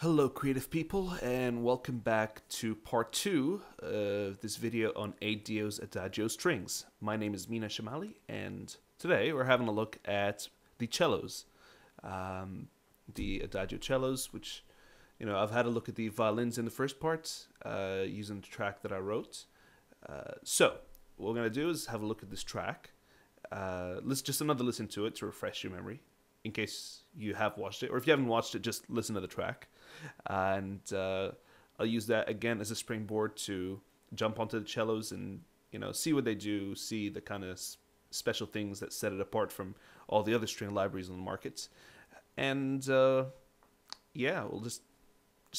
Hello creative people, and welcome back to part 2 of this video on Adagio's Adagio strings. My name is Mina Shamali, and today we're having a look at the cellos. The Adagio cellos, which, I've had a look at the violins in the first part, using the track that I wrote. So, what we're going to do is have a look at this track. Let's just another listen to it to refresh your memory, in case you have watched it, or if you haven't watched it, just listen to the track. And I'll use that again as a springboard to jump onto the cellos and see what they do, see the kind of special things that set it apart from all the other string libraries on the market. And yeah, we'll just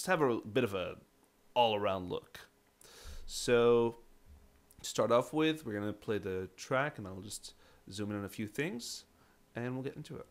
have a bit of a all-around look. So to start off with, we're gonna play the track, and I'll just zoom in on a few things, and we'll get into it.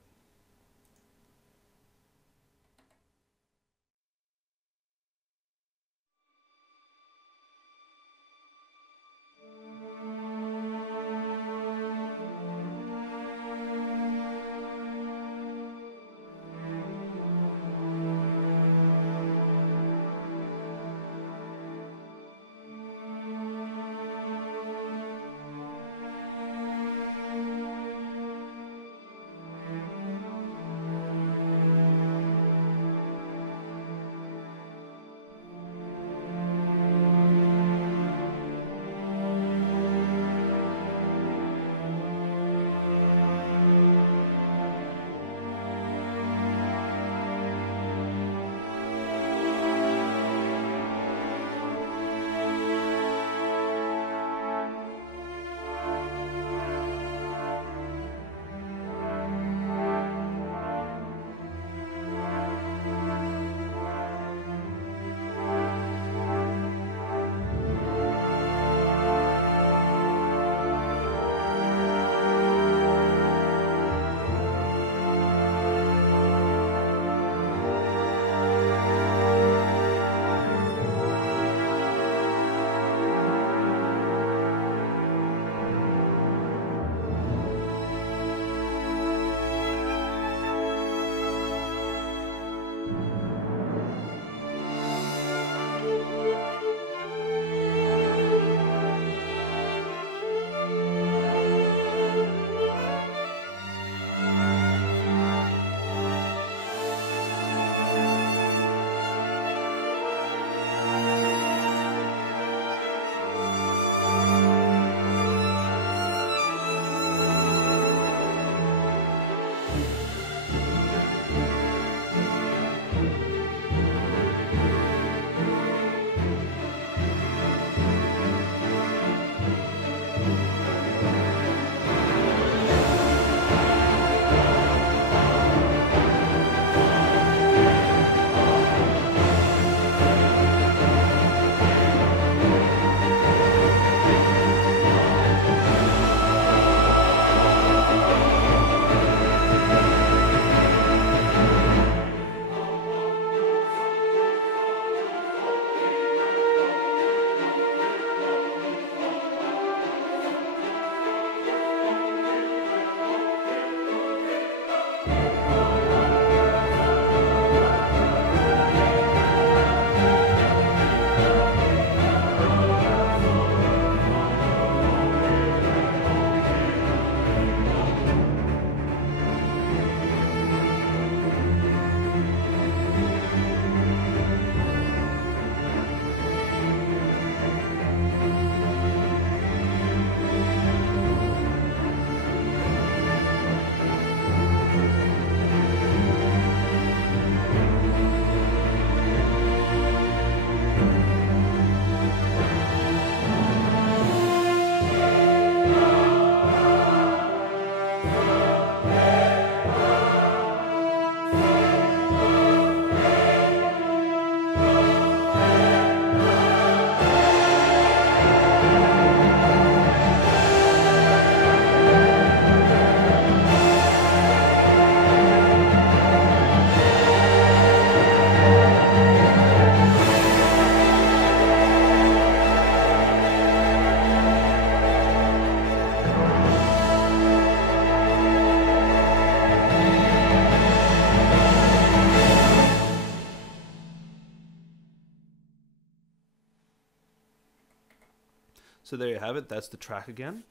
So there you have it. That's the track again.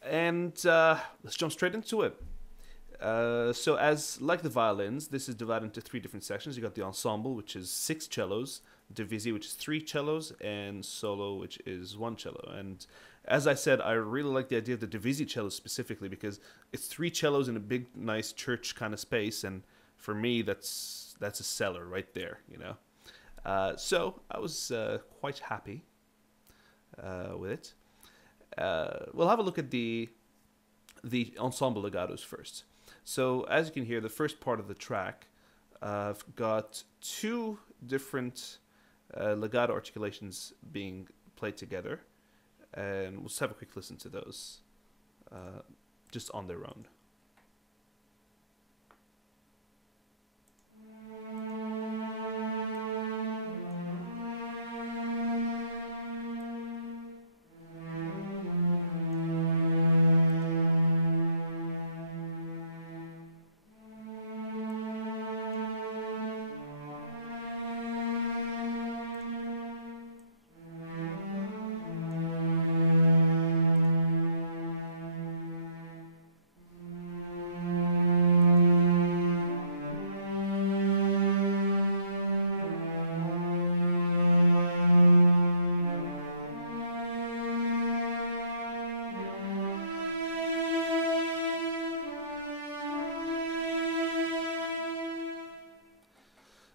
And let's jump straight into it. So as like the violins, this is divided into 3 different sections. You got the ensemble, which is 6 cellos, divisi, which is 3 cellos, and solo, which is 1 cello. And as I said, I really like the idea of the divisi cello specifically because it's 3 cellos in a big, nice church kind of space, and for me, that's a seller right there, you know. So I was quite happy with it. We'll have a look at the ensemble legatos first. So as you can hear, the first part of the track, I've got 2 different legato articulations being played together, and we'll just have a quick listen to those just on their own.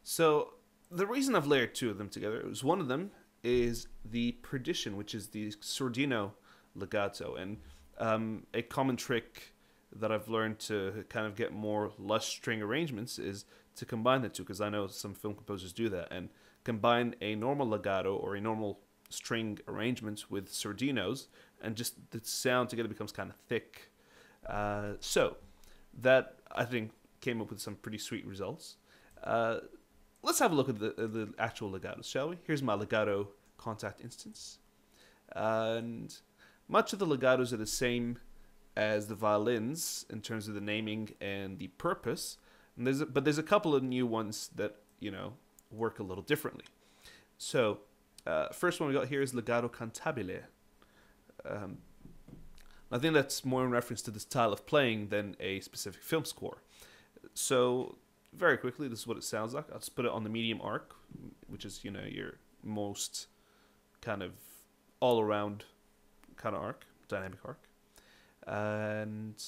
So the reason I've layered 2 of them together is one of them is the perdition, which is the sordino legato, and a common trick that I've learned to kind of get more lush string arrangements is to combine the 2, because I know some film composers do that, and combine a normal legato or a normal string arrangement with sordinos, and just the sound together becomes kind of thick. So that, I think, came up with some pretty sweet results. Let's have a look at the actual legatos, shall we? Here's my legato contact instance. And much of the legatos are the same as the violins in terms of the naming and the purpose. And but there's a couple of new ones that, you know, work a little differently. So, first one we got here is legato cantabile. I think that's more in reference to the style of playing than a specific film score. So, very quickly, this is what it sounds like. I'll just put it on the medium arc, which is, you know, your most kind of all-around kind of arc, dynamic arc. And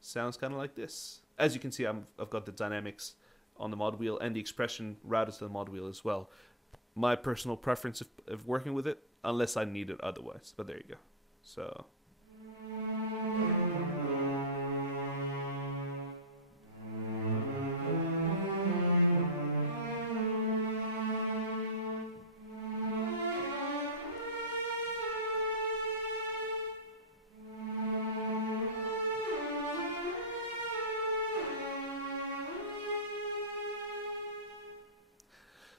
sounds kind of like this. As you can see, I've got the dynamics on the mod wheel and the expression routed to the mod wheel as well. My personal preference of working with it, unless I need it otherwise. But there you go. So...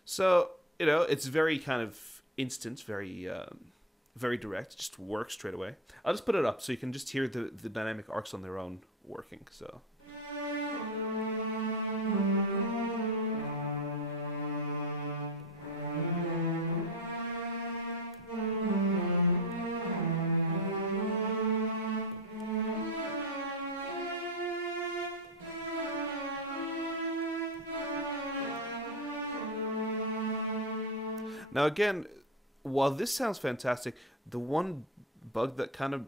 So, you know, it's very kind of instant, very very direct, it just works straight away. I'll just put it up so you can just hear the dynamic arcs on their own working, so... Now again, while this sounds fantastic, the one bug that kind of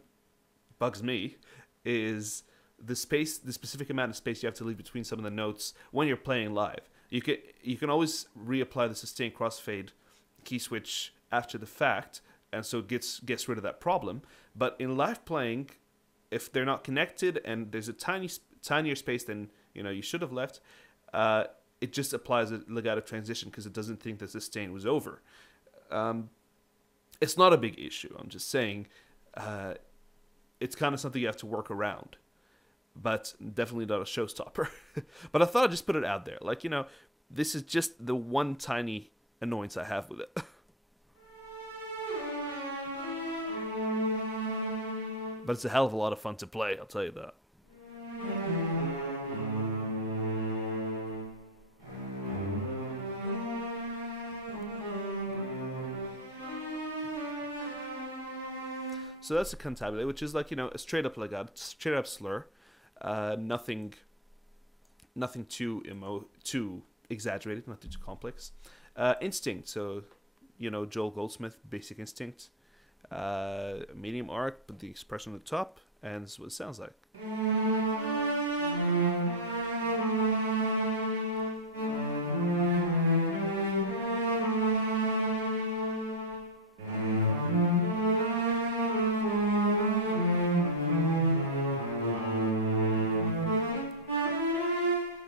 bugs me is the specific amount of space you have to leave between some of the notes when you're playing live. You can always reapply the sustain crossfade key switch after the fact, and so it gets rid of that problem. But in live playing, if they're not connected and there's a tinier space than you should have left, it just applies a legato transition because it doesn't think the sustain was over. It's not a big issue. I'm just saying it's kind of something you have to work around, but definitely not a showstopper. But I thought I'd just put it out there. Like, this is just the one tiny annoyance I have with it. But it's a hell of a lot of fun to play, I'll tell you that. So that's a cantabile, which is like, a straight up legato, straight up slur. Nothing too exaggerated, nothing too complex. Instinct, so Joel Goldsmith, Basic Instinct. Medium arc with the expression on the top, and this is what it sounds like.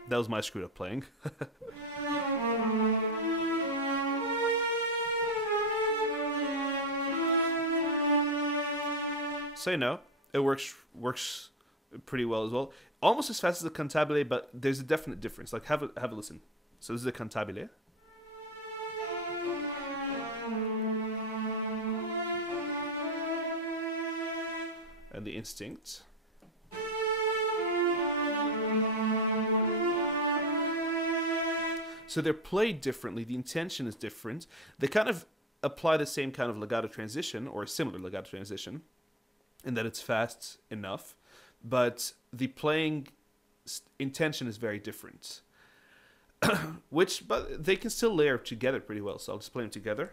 That was my screwed up playing. So it works pretty well as well. Almost as fast as the cantabile, but there's a definite difference. Like have a listen. So this is the cantabile. And the instinct. So they're played differently. The intention is different. They kind of apply the same kind of legato transition, or a similar legato transition, in that it's fast enough, but the playing intention is very different. But they can still layer together pretty well. So I'll just play them together.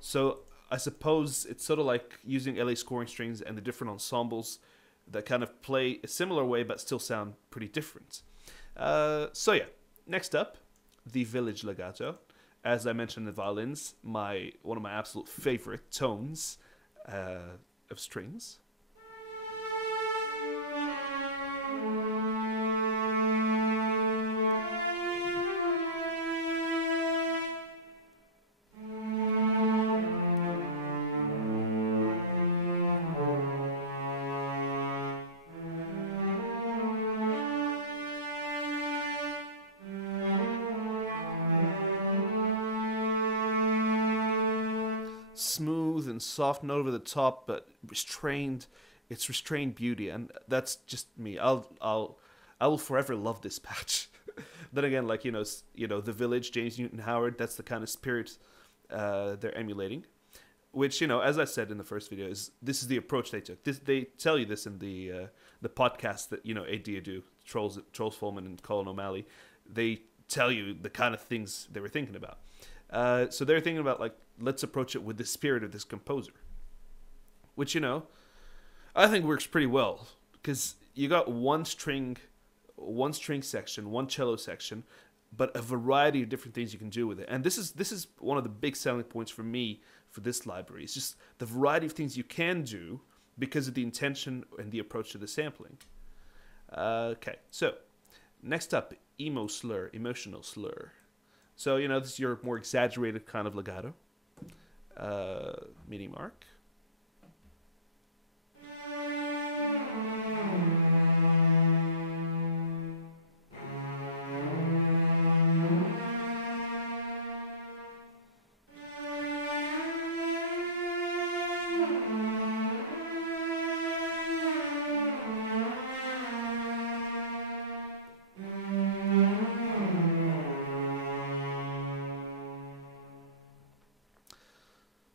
So I suppose it's sort of like using LA scoring strings and the different ensembles that kind of play a similar way but still sound pretty different. So yeah, next up, the village legato. As I mentioned, the violins, one of my absolute favorite tones of strings. Smooth and soft, not over the top, but restrained. It's restrained beauty, and that's just me. I will forever love this patch. Then again, like the Village, James Newton Howard. That's the kind of spirit they're emulating. Which as I said in the first video, this is the approach they took. They tell you this in the podcast that Adagio do. Troels Folman and Colin O'Malley. They tell you the kind of things they were thinking about. So they're thinking about, like, let's approach it with the spirit of this composer. Which, I think works pretty well. Because you got one string section, one cello section, but a variety of different things you can do with it. And this is one of the big selling points for me for this library. It's just the variety of things you can do because of the intention and the approach to the sampling. Okay, so next up, emotional slur. So, this is your more exaggerated kind of legato. Medium arc.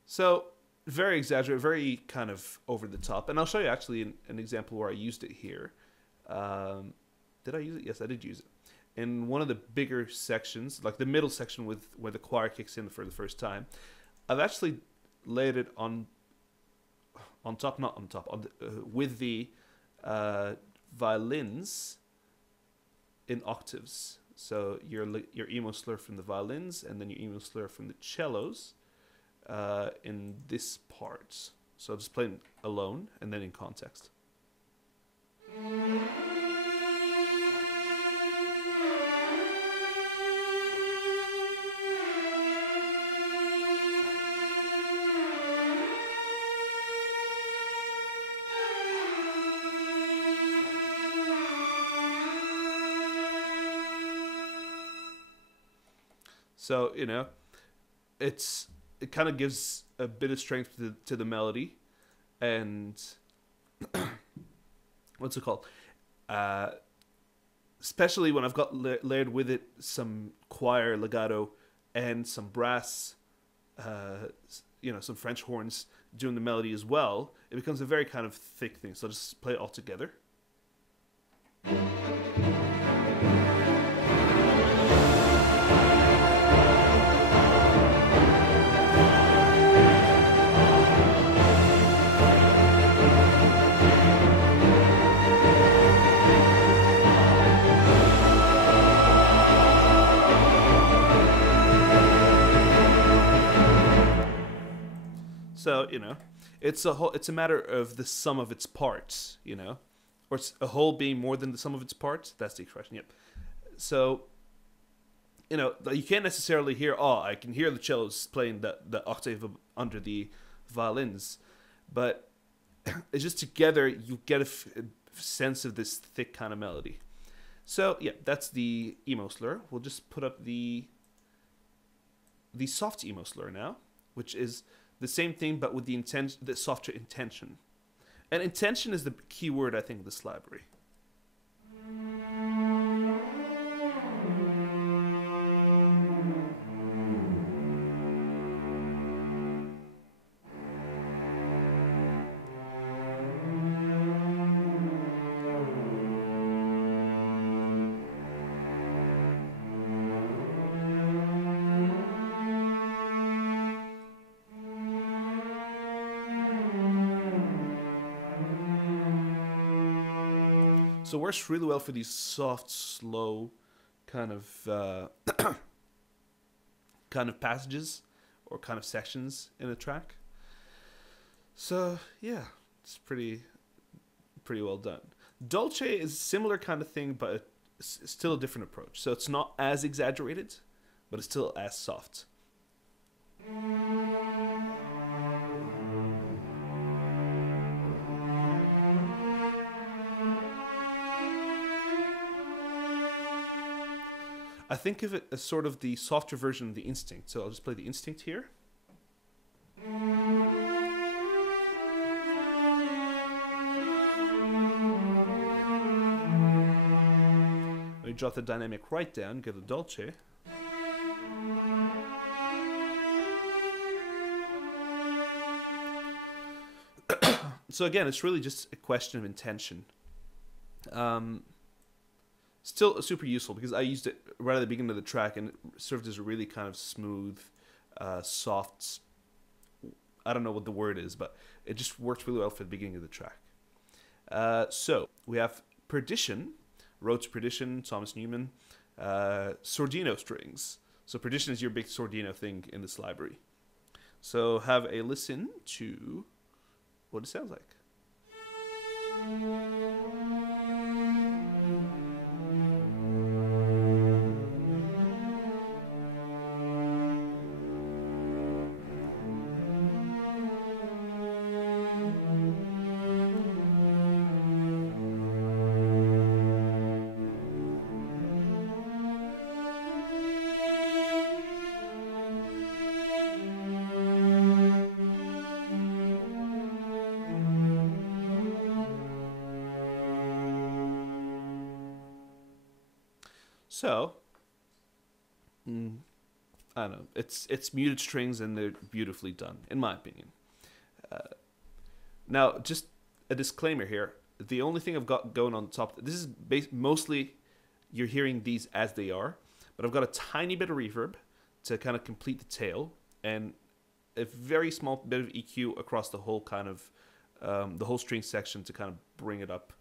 So, very exaggerated, very kind of over the top. And I'll show you actually an example where I used it here. Did I use it? Yes, I did use it. In one of the bigger sections, like the middle section where the choir kicks in for the first time, I've actually laid it on top, not on top, with the violins in octaves. So your emo slur from the violins, and then your emo slur from the cellos. In this part. So I'll just play it alone and then in context. So, it kind of gives a bit of strength to the melody, and what's it called? especially when I've got layered with it some choir legato and some brass, some French horns doing the melody as well, it becomes a very kind of thick thing. So I'll just play it all together. So, it's a matter of the sum of its parts, or it's a whole being more than the sum of its parts. That's the expression. Yep. So, you can't necessarily hear, I can hear the cellos playing the octave under the violins, but it's just together you get a sense of this thick kind of melody. So, yeah, that's the emo slur. We'll just put up the soft emo slur now, which is the same thing, but with the softer intention. And intention is the key word, I think, of this library. So it works really well for these soft, slow kind of passages or kind of sections in a track. So yeah, it's pretty well done. Dolce is a similar kind of thing, but it's still a different approach. So it's not as exaggerated, but it's still as soft. I think of it as sort of the softer version of the Instinct. So I'll just play the Instinct here. Let me drop the dynamic right down, get a Dolce. So again, it's really just a question of intention. Still super useful because I used it right at the beginning of the track and it served as a really kind of smooth, soft, I don't know what the word is, but it just worked really well for the beginning of the track. So we have Perdition, Rhodes Perdition, Thomas Newman, Sordino strings. So Perdition is your big Sordino thing in this library. So have a listen to what it sounds like. So, I don't know. It's muted strings and they're beautifully done, in my opinion. Now, just a disclaimer here. The only thing I've got going on top, this is mostly you're hearing these as they are, but I've got a tiny bit of reverb to kind of complete the tail and a very small bit of EQ across the whole kind of, the whole string section to kind of bring it up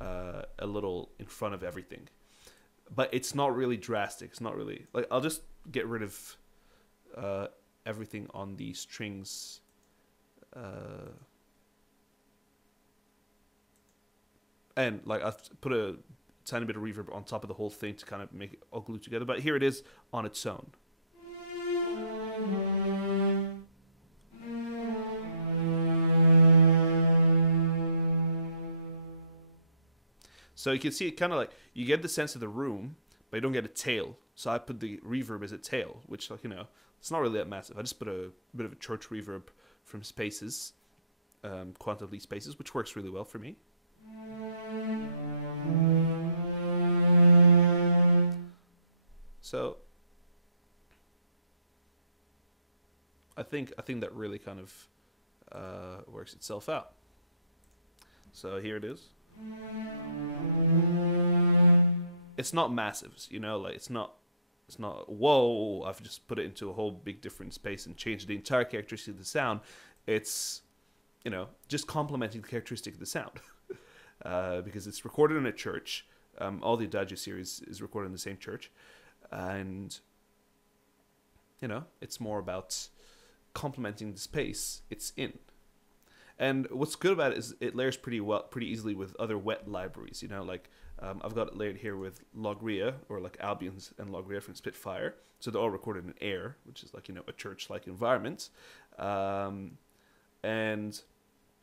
a little in front of everything. But it's not really drastic. It's not really like I'll just get rid of everything on the strings. And like I've put a tiny bit of reverb on top of the whole thing to kind of make it all glued together. But here it is on its own. So you can see it kind of like, you get the sense of the room, but you don't get a tail. So I put the reverb as a tail, which, like, it's not really that massive. I just put a bit of a church reverb from Spaces, Quantum Leap Spaces, which works really well for me. So I think that really kind of works itself out. So here it is. It's not massive, you know, like it's not whoa, I've just put it into a whole big different space and changed the entire characteristic of the sound. It's, you know, just complementing the characteristic of the sound. Because it's recorded in a church. All the Adagio series is recorded in the same church. And, you know, it's more about complementing the space it's in. And what's good about it is it layers pretty easily with other wet libraries. You know, like I've got it layered here with Logria, or like Albion's and Logria from Spitfire. So they're all recorded in air, which is like, you know, a church-like environment. And,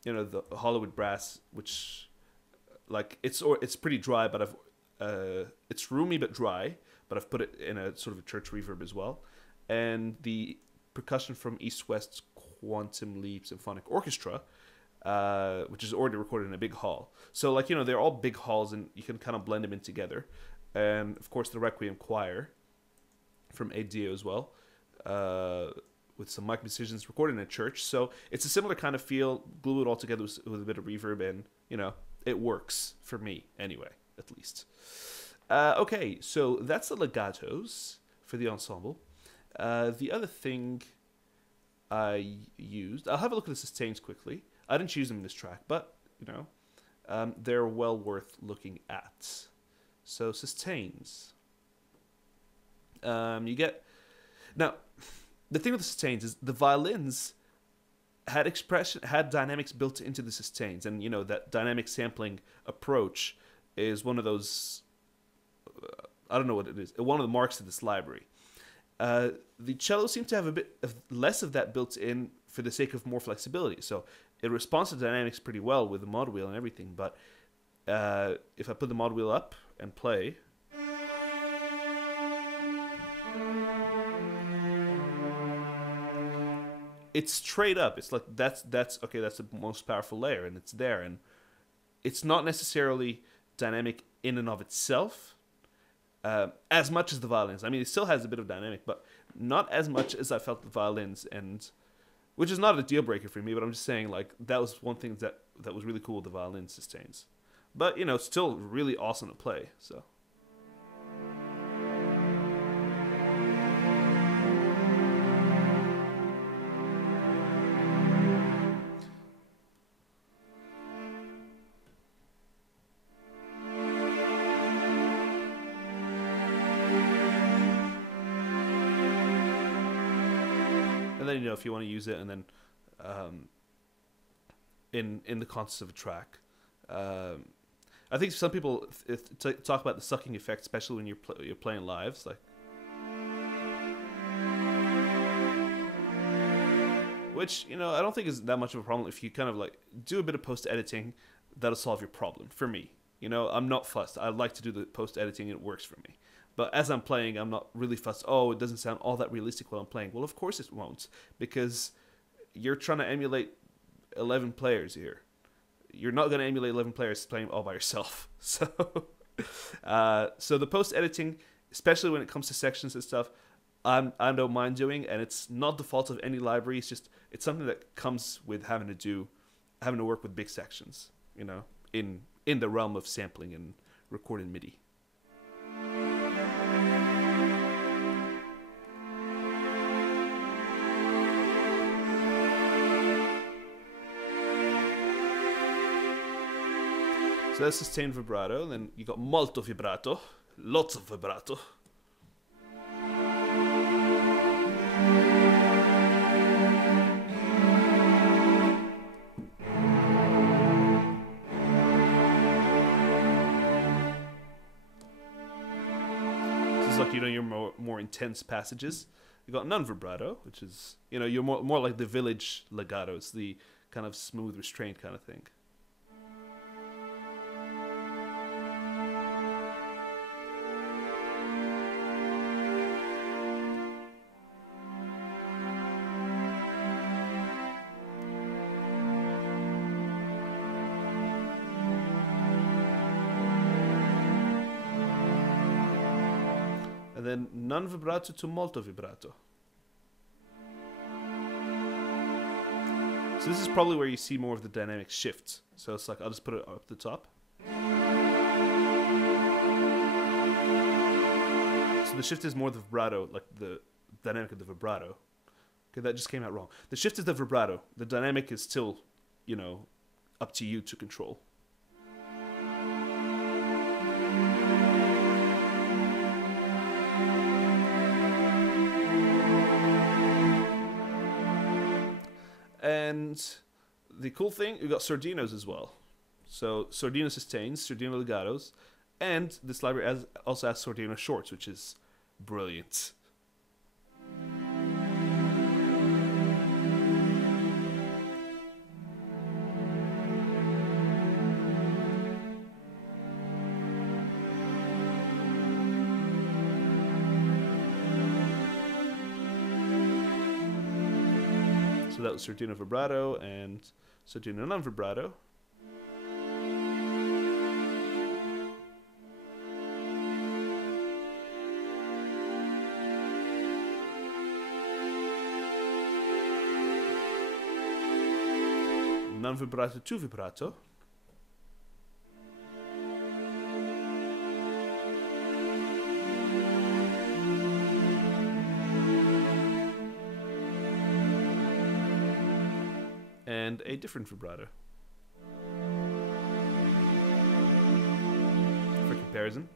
you know, the Hollywood brass, which like it's pretty dry, but it's roomy but dry. But I've put it in a sort of a church reverb as well. And the percussion from East West Quantum Leap Symphonic Orchestra, which is already recorded in a big hall. So, like, you know, they're all big halls, and you can kind of blend them in together. And, of course, the Requiem Choir from Adagio as well, with some mic decisions recorded in a church. So it's a similar kind of feel, glue it all together with a bit of reverb, and, you know, it works for me anyway, at least. Okay, so that's the legatos for the ensemble. The other thing I used, I'll have a look at the sustains quickly. I didn't choose them in this track, but, you know, they're well worth looking at. So sustains. You get, now, the thing with the sustains is the violins had dynamics built into the sustains, and, you know, that dynamic sampling approach is one of those, I don't know what it is, one of the marks of this library. The cello seems to have a bit of less of that built in for the sake of more flexibility. So it responds to dynamics pretty well with the mod wheel and everything. But if I put the mod wheel up and play, it's straight up. It's like that's okay. That's the most powerful layer, and it's there, and it's not necessarily dynamic in and of itself. As much as the violins. I mean, it still has a bit of dynamic, but not as much as I felt the violins, and which is not a deal breaker for me, but I'm just saying, like, that was one thing that was really cool with the violin sustains. But, you know, still really awesome to play, so. And then, you know, if you want to use it, and then in the context of a track, I think some people talk about the sucking effect, especially when you're playing lives, like, which, you know, I don't think is that much of a problem. If you kind of like do a bit of post editing, that'll solve your problem. For me, you know, I'm not fussed. I like to do the post editing; it works for me. But as I'm playing, I'm not really fussed. Oh, it doesn't sound all that realistic while I'm playing. Well, of course it won't, because you're trying to emulate 11 players here. You're not going to emulate 11 players playing all by yourself. So, so the post-editing, especially when it comes to sections and stuff, I don't mind doing, and it's not the fault of any library. It's just, it's something that comes with having to work with big sections, you know, in the realm of sampling and recording MIDI. So that's sustained vibrato, and then you got molto vibrato, lots of vibrato. This is like, you know, your more intense passages. You got non-vibrato, which is, you know, you're more like the village legato. It's the kind of smooth, restrained kind of thing. And And then non vibrato to molto vibrato. So this is probably where you see more of the dynamic shift. So it's like, I'll just put it up the top. So the shift is more the vibrato, like the dynamic of the vibrato. Okay, that just came out wrong. The shift is the vibrato. The dynamic is still, you know, up to you to control. And the cool thing, we've got sordinos as well. So sordino sustains, sordino legatos, and this library also has sordino shorts, which is brilliant. So that was sordino vibrato and sordino non vibrato. Non vibrato to vibrato. And a different vibrato. For comparison.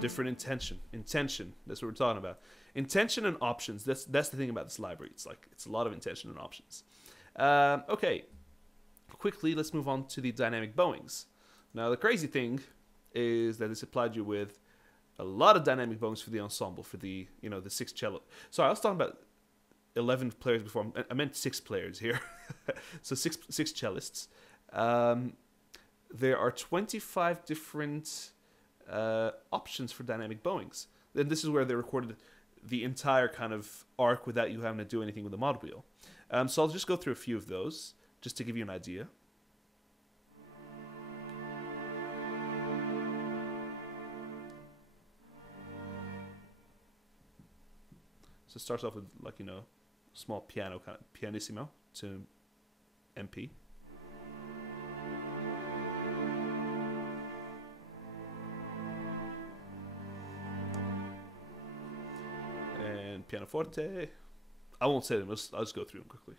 Different intention. Intention. That's what we're talking about. Intention and options. That's the thing about this library. It's like it's a lot of intention and options. Okay. Quickly, let's move on to the dynamic bowings. Now, the crazy thing is that it's applied you with a lot of dynamic bowings for the ensemble, for the, you know, the 6 cello. Sorry, I was talking about 11 players before. I meant 6 players here. So six cellists. There are 25 different options for dynamic bowings. Then this is where they recorded the entire kind of arc without you having to do anything with the mod wheel. So I'll just go through a few of those, just to give you an idea. So it starts off with, like, you know, small piano, kind of pianissimo to MP. And pianoforte. I won't say them, I'll just go through them quickly.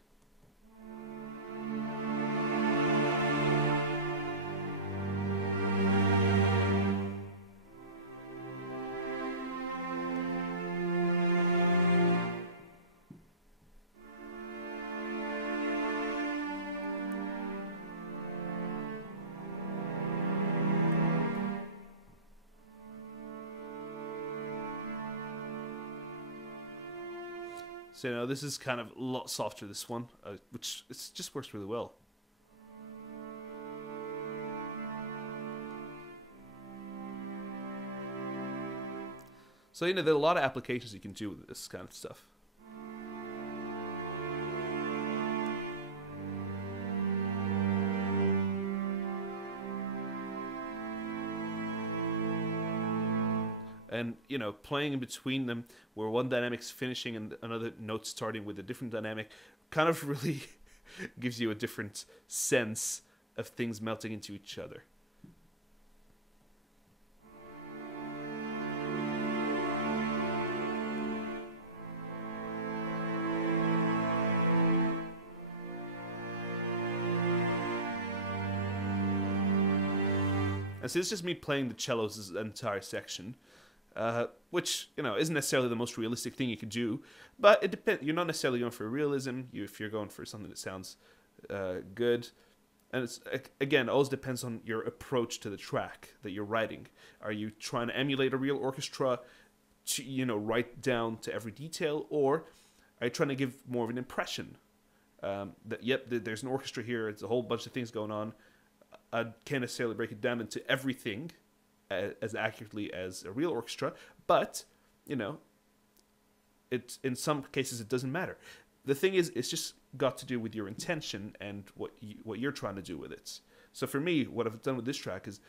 So, you know, this is kind of a lot softer, this one, which it just works really well. So, you know, there are a lot of applications you can do with this kind of stuff. And, you know, playing in between them, where one dynamic's finishing and another note starting with a different dynamic, kind of really gives you a different sense of things melting into each other. And so it's just me playing the cellos this entire section. Which, you know, isn't necessarily the most realistic thing you could do, but it depends. You're not necessarily going for realism. If you're going for something that sounds good, and it's, again, it always depends on your approach to the track that you're writing. Are you trying to emulate a real orchestra, to, you know, write down to every detail, or are you trying to give more of an impression that, yep, there's an orchestra here. It's a whole bunch of things going on. I can't necessarily break it down into everything as accurately as a real orchestra, but, you know, it's, in some cases it doesn't matter. The thing is, it's just got to do with your intention and what you're trying to do with it. So for me, what I've done with this track is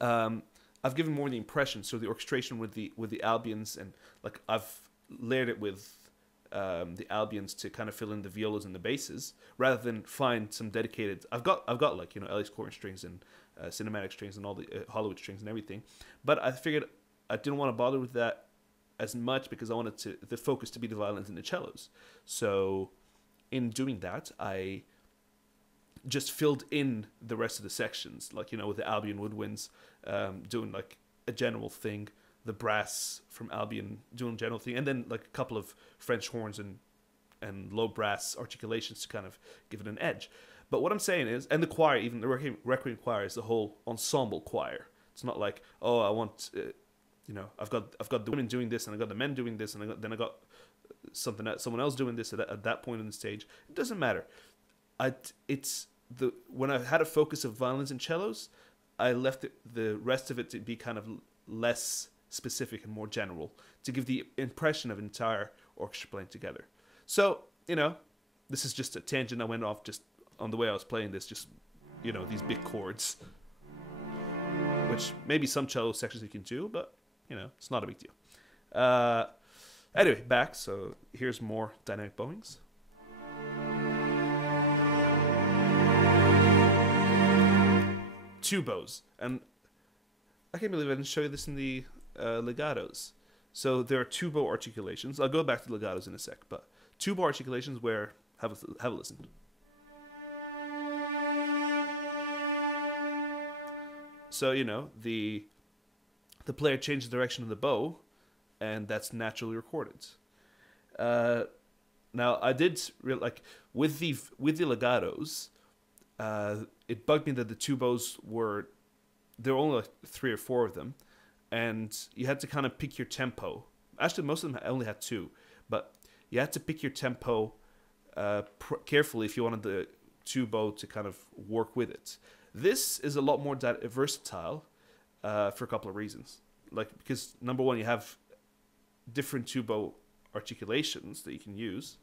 I've given more the impression, so the orchestration with the albions, and like I've layered it with the albions to kind of fill in the violas and the basses, rather than find some dedicated. I've got like, you know, Ellis Corrin strings and cinematic strings and all the Hollywood strings and everything, but I figured I didn't want to bother with that as much because I wanted the focus to be the violins and the cellos. So in doing that, I just filled in the rest of the sections, like, you know, with the Albion woodwinds doing like a general thing, the brass from Albion doing a general thing, and then like a couple of French horns and low brass articulations to kind of give it an edge. But what I'm saying is, and the choir, even the Requiem choir, is the whole ensemble choir. It's not like, oh, I want, you know, I've got the women doing this, and I got the men doing this, and then I got someone else doing this at that point on the stage. It doesn't matter. When I had a focus of violins and cellos, I left the rest of it to be kind of less specific and more general, to give the impression of an entire orchestra playing together. So, you know, this is just a tangent I went off just on the way I was playing this, just, you know, these big chords, which maybe some cello sections you can do, but, you know, it's not a big deal. Anyway, back. So here's more dynamic bowings. Two bows, and I can't believe I didn't show you this in the legatos. So there are two bow articulations. I'll go back to the legatos in a sec, but two bow articulations where have a listen. So, you know, the player changes the direction of the bow, and that's naturally recorded. Now I did like with the legatos. It bugged me that the two bows there were only like 3 or 4 of them, and you had to kind of pick your tempo. Actually, most of them only had 2, but you had to pick your tempo carefully if you wanted the two bow to kind of work with it. This is a lot more versatile for a couple of reasons. Like, because number one, you have different two bow articulations that you can use.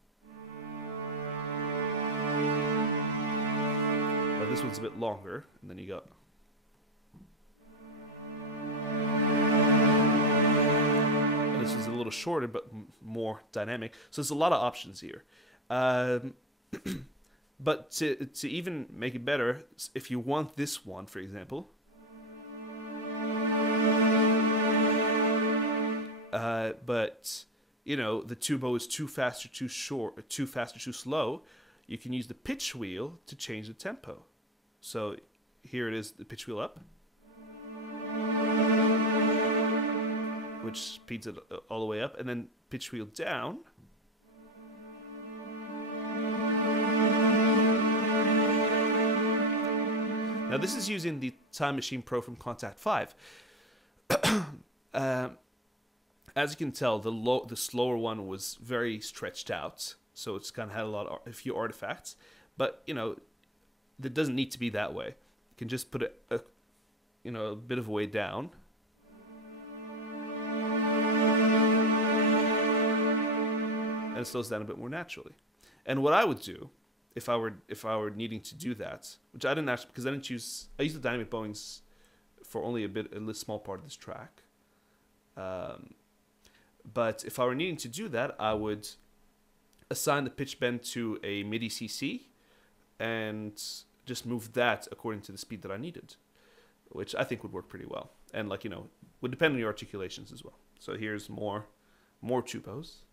This one's a bit longer, and then you got and this is a little shorter but more dynamic. So there's a lot of options here. But to even make it better, if you want this one, for example, but you know the two bow is too fast or too short, too fast or too slow, you can use the pitch wheel to change the tempo. So here it is, the pitch wheel up, which speeds it all the way up, and then pitch wheel down. Now this is using the Time Machine Pro from Contact 5. As you can tell, the slower one was very stretched out, so it's kind of had a few artifacts. But you know, it doesn't need to be that way. You can just put a bit of a way down, and it slows down a bit more naturally. And what I would do if I were needing to do that, which I didn't actually, because I used the dynamic bowings for only a small part of this track. But if I were needing to do that, I would assign the pitch bend to a MIDI CC and just move that according to the speed that I needed, which I think would work pretty well. And like, you know, would depend on your articulations as well. So here's more two bows.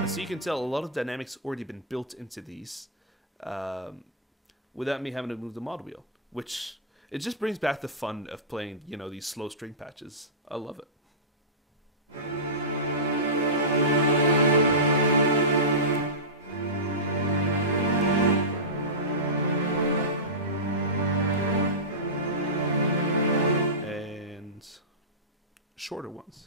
And so you can tell a lot of dynamics already been built into these without me having to move the mod wheel, which it just brings back the fun of playing, you know, these slow string patches. I love it. And shorter ones.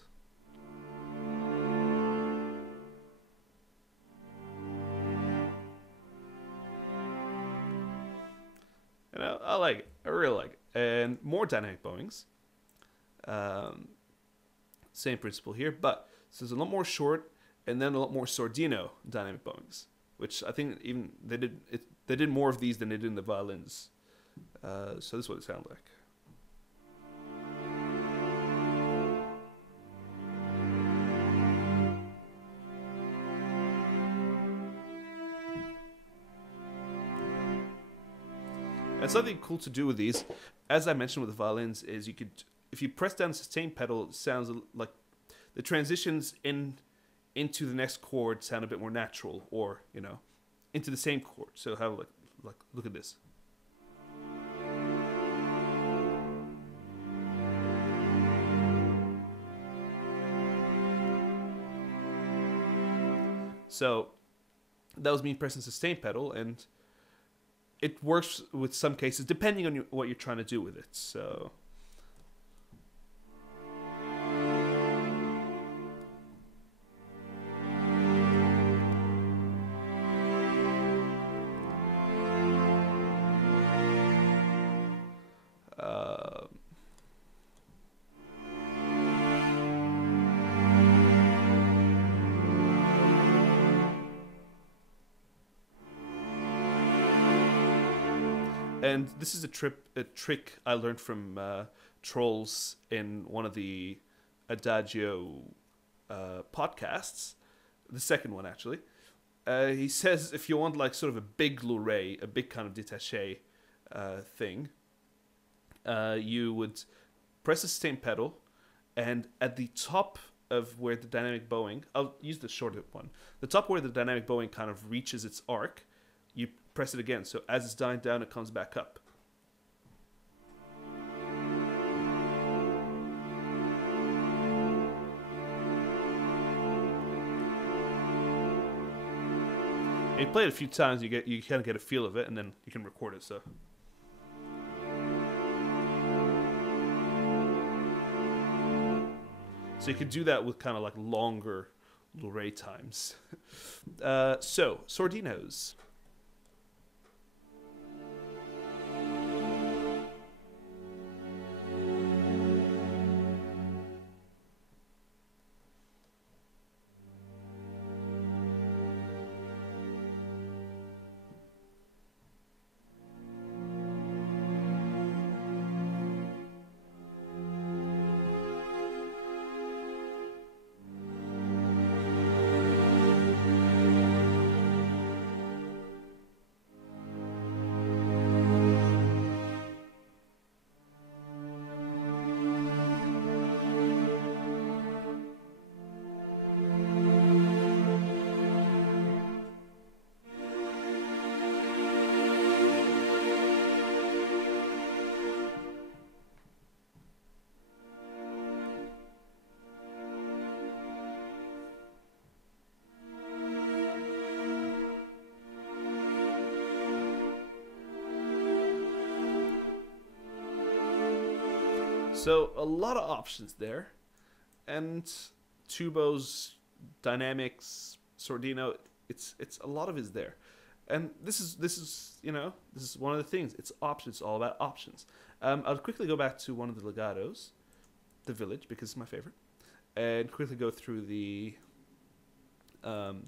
And I like it. I really like it. And more dynamic bowings. Same principle here, but so there's a lot more short and then a lot more sordino dynamic bowings, which I think even they did more of these than they did in the violins. So this is what it sounded like. And something cool to do with these, as I mentioned with the violins, is you could, if you press down the sustain pedal, it sounds like the transitions into the next chord sound a bit more natural, or into the same chord. So how like look at this. So that was me pressing sustain pedal, and it works with some cases depending on what you're trying to do with it. So. And this is a trick I learned from Trolls in one of the Adagio podcasts, the second one actually. He says if you want like sort of a big Luray, a big kind of détaché thing, you would press the sustain pedal, and at the top of where the dynamic bowing, I'll use the shorter one, the top where the dynamic bowing kind of reaches its arc, you press it again. So as it's dying down, it comes back up. And you play it a few times, you kind of get a feel of it, and then you can record it. So you can do that with kind of like longer Luray times. So sordinos. So a lot of options there, and tubos, dynamics, sordino. It's a lot of is there, and this is one of the things. It's options. It's all about options. I'll quickly go back to one of the legatos, the Village, because it's my favorite, and quickly go through the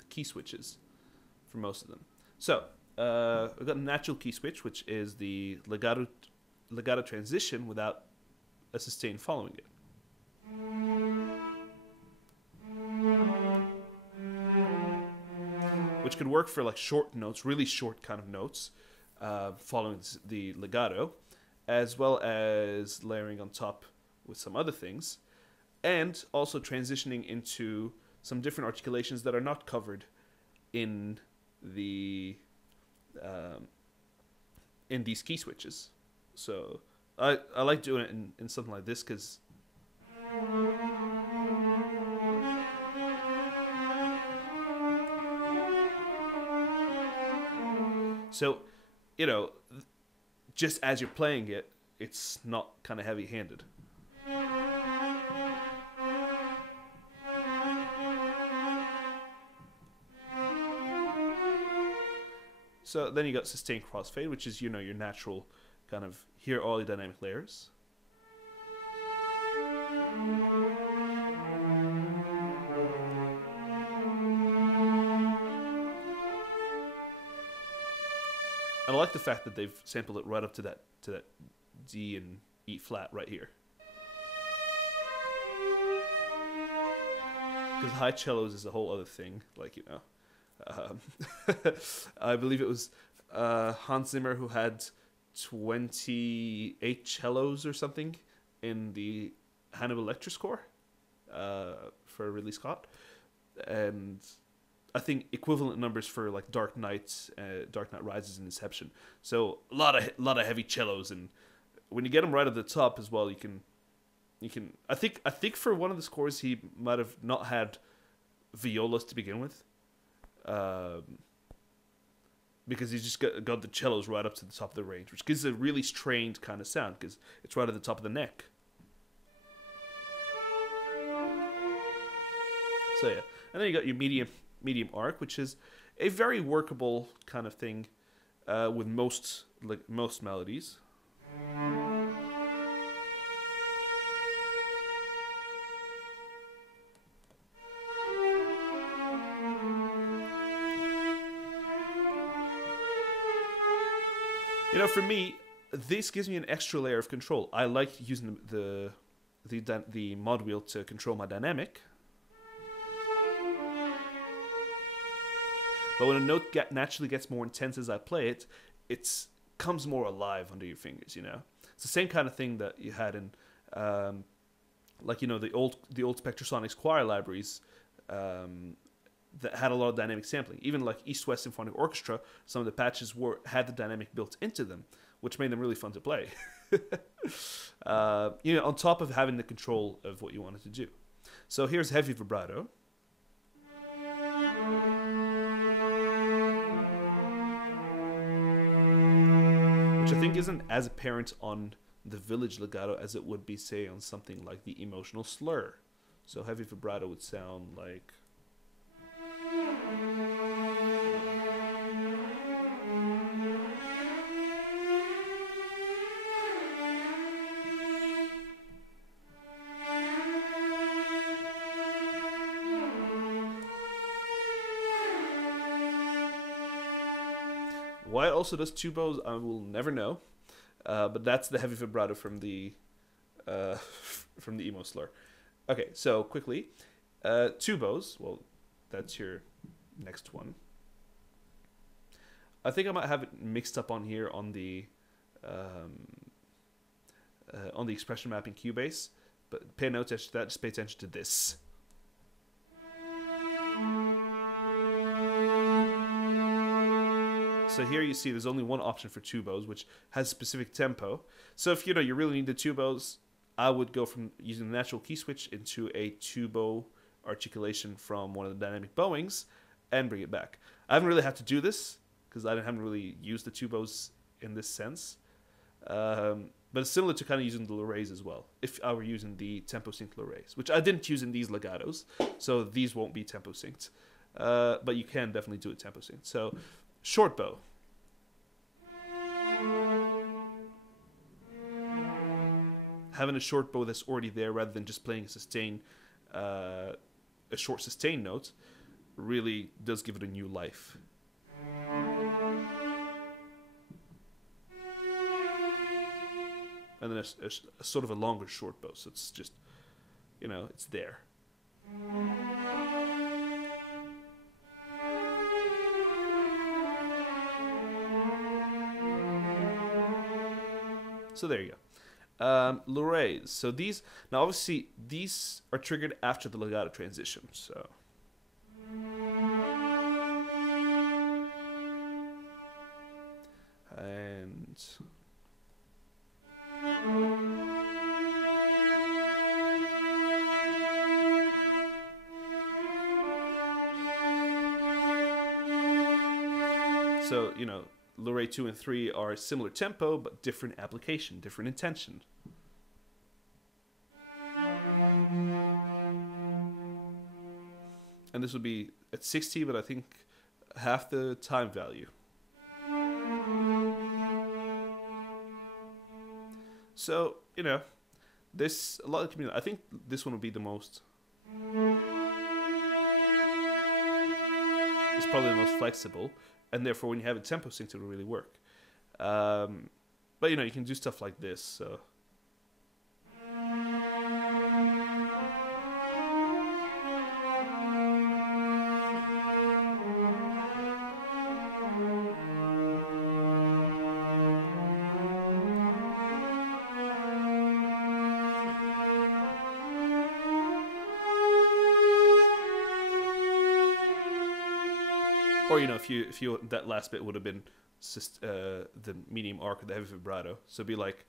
key switches for most of them. So we've got a natural key switch, which is the legato transition without a sustain following it. Which could work for like short notes, really short kind of notes, following the legato, as well as layering on top with some other things, and also transitioning into some different articulations that are not covered in the in these key switches. So I like doing it in something like this because so, just as you're playing it, it's not kind of heavy-handed. So then you got sustained crossfade, which is, your natural kind of hear all the dynamic layers. like the fact that they've sampled it right up to that D and E flat right here. Because high cellos is a whole other thing, like, you know. I believe it was Hans Zimmer who had 28 cellos or something in the Hannibal Lecter score for Ridley Scott, and I think equivalent numbers for like Dark Knight Rises and Inception. So a lot of heavy cellos, and when you get them right at the top as well, you can. I think for one of the scores he might have not had violas to begin with, because he's just got the cellos right up to the top of the range, which gives a really strained kind of sound because it's right at the top of the neck. So yeah, and then you got your medium arc, which is a very workable kind of thing with most melodies. You know, for me, this gives me an extra layer of control. I like using the mod wheel to control my dynamic. But when a note naturally gets more intense as I play it, it comes more alive under your fingers, you know? It's the same kind of thing that you had in, like, you know, the old Spectrasonics choir libraries that had a lot of dynamic sampling. Even like East-West Symphonic Orchestra, some of the patches had the dynamic built into them, which made them really fun to play. You know, on top of having the control of what you wanted to do. So here's heavy vibrato. Which I think isn't as apparent on the Village legato as it would be, say, on something like the Emotional Slur. So heavy vibrato would sound like... Why it also does two bows, I will never know. But that's the heavy vibrato from the emo slur. Okay, so quickly, two bows. Well, that's your next one. I think I might have it mixed up on here on the expression mapping Cubase, but pay no attention to that. Just pay attention to this. So here you see there's only one option for two bows, which has specific tempo. So if you know you really need the two bows, I would go from using the natural key switch into a two bow articulation from one of the dynamic bowings and bring it back. I haven't really had to do this because I haven't really used the two bows in this sense. But it's similar to kind of using the Lorrays as well. If I were using the tempo synced Lorrays, which I didn't use in these legatos, so these won't be tempo synced. But you can definitely do it tempo synced. So short bow. Having a short bow that's already there rather than just playing a short sustain note really does give it a new life. And then a sort of a longer short bow, so it's just, you know, it's there. So there you go. Lorrays. So these, now obviously these are triggered after the legato transition. So and so, you know, Loray 2 and 3 are a similar tempo, but different application, different intention. And this would be at 60, but I think half the time value. So, you know, there's a lot of community. I think this one would be the most... It's probably the most flexible. And therefore, when you have a tempo synced, it will really work. But you know, you can do stuff like this. So. Or you know, if you that last bit would have been the medium arc or the heavy vibrato, so it'd be like.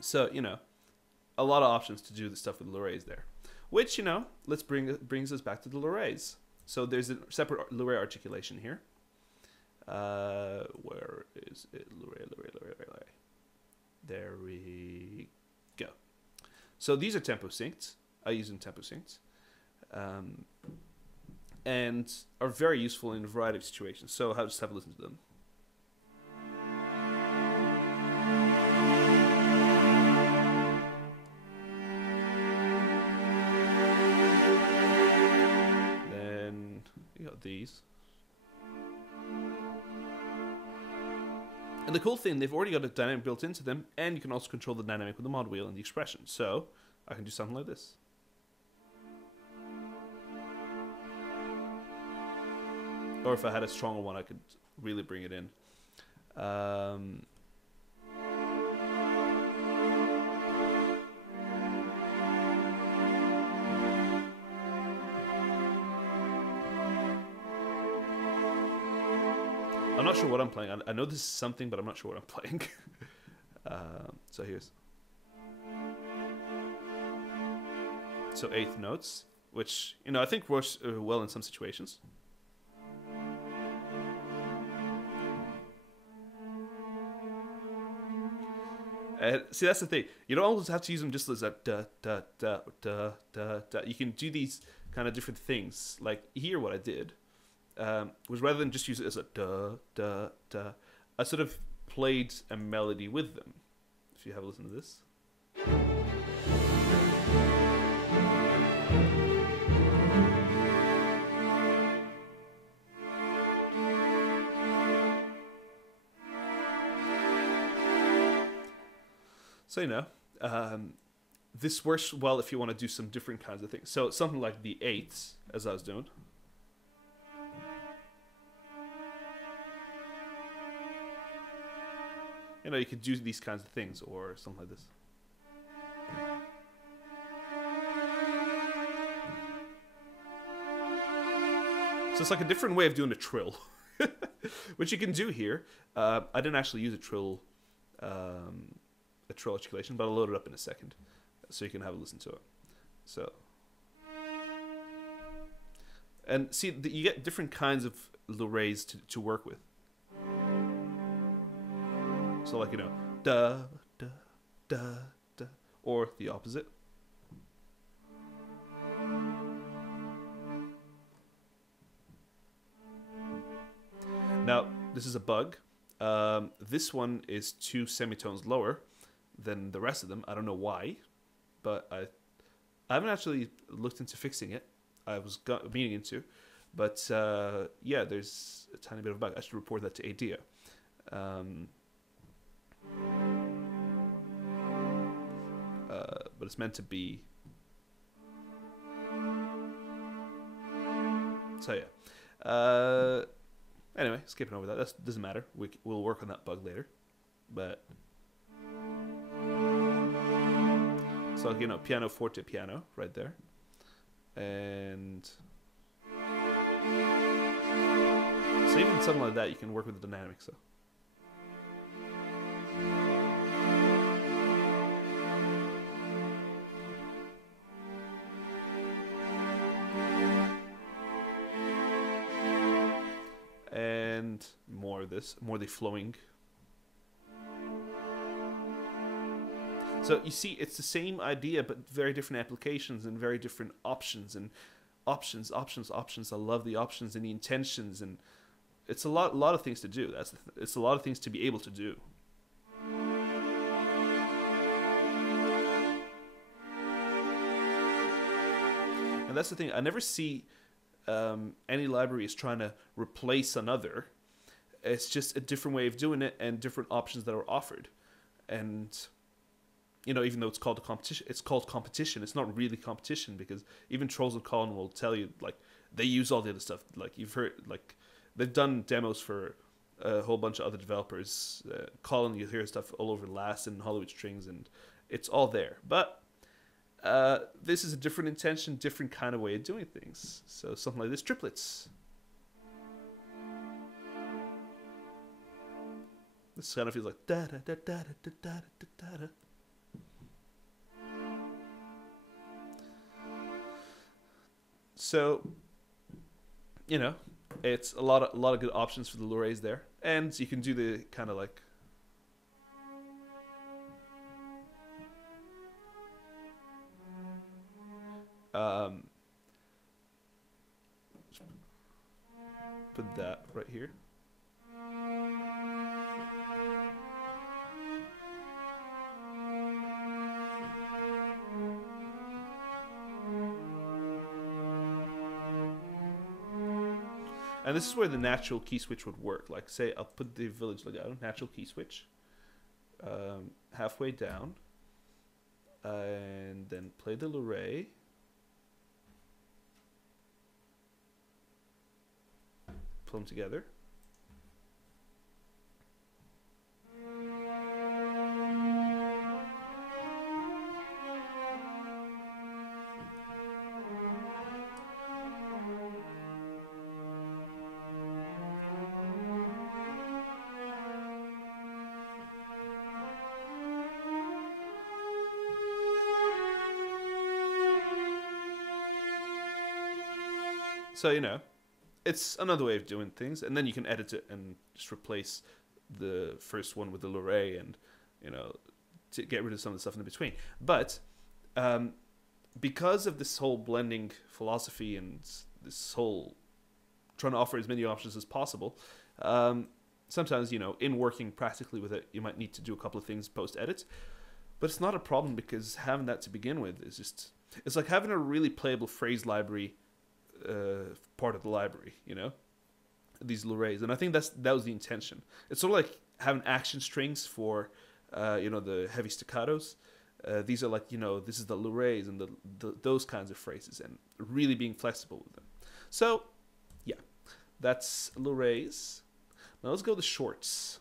So you know, a lot of options to do the stuff with Lorrays there, which you know, brings us back to the Lorrays. So there's a separate Loray articulation here. Where is it? Loray. There we go. So these are tempo synced. I use them tempo synced. And are very useful in a variety of situations. So I'll just have a listen to them. Then you got these. And the cool thing, they've already got a dynamic built into them, and you can also control the dynamic with the mod wheel and the expression. So I can do something like this. Or if I had a stronger one, I could really bring it in. I'm not sure what I'm playing. I know this is something, but I'm not sure what I'm playing. So here's... So eighth notes, which, you know, I think works well in some situations. See, that's the thing. You don't always have to use them just as a da da da da da da. You can do these kind of different things. Like here, what I did was rather than just use it as a da da da, I sort of played a melody with them. If you have a listen to this. So, you know, this works well if you want to do some different kinds of things. So something like the eighths, as I was doing. You know, you could do these kinds of things or something like this. So it's like a different way of doing a trill, which you can do here. I didn't actually use a trill articulation, but I'll load it up in a second so you can have a listen to it. So, and see, you get different kinds of Lorrays to work with. So, like, you know, da da da da, or the opposite. Now, this is a bug. This one is 2 semitones lower than the rest of them. I don't know why, but I haven't actually looked into fixing it. I was meaning to, but yeah, there's a tiny bit of a bug. I should report that to Adagio. But it's meant to be. So yeah. Anyway, skipping over that. That doesn't matter. We'll work on that bug later. But so, you know, piano, forte, piano, right there. And so even something like that, you can work with the dynamics. So. And more of this, more the flowing. So you see, it's the same idea, but very different applications and very different options and options. I love the options and the intentions, and it's a lot of things to do. It's a lot of things to be able to do. And that's the thing. I never see any library is trying to replace another. It's just a different way of doing it and different options that are offered. And you know, even though it's called a competition, it's called competition. It's not really competition, because even Trolls of Colin will tell you, like, they use all the other stuff. Like, you've heard, like, they've done demos for a whole bunch of other developers. Colin, you hear stuff all over Last and Hollywood Strings, and it's all there. But this is a different intention, different kind of way of doing things. So something like this, triplets. This kind of feels like da da da da da da da da da. So, you know, it's a lot of good options for the Lurays there, and you can do the kind of like put that right here. And this is where the natural key switch would work. Like, say, I'll put the village legato, natural key switch, halfway down, and then play the Luray. Pull them together. So, you know, it's another way of doing things, and then you can edit it and just replace the first one with the Luray, and, you know, to get rid of some of the stuff in between. But because of this whole blending philosophy and this whole trying to offer as many options as possible, sometimes, you know, in working practically with it, you might need to do a couple of things post-edit. But it's not a problem, because having that to begin with is just... It's like having a really playable phrase library part of the library, you know, these Lurays. And I think that was the intention. It's sort of like having action strings for you know, the heavy staccatos. These are like, you know, this is the Lurays and those kinds of phrases, and really being flexible with them. So yeah, that's Lurays. Now let's go to shorts.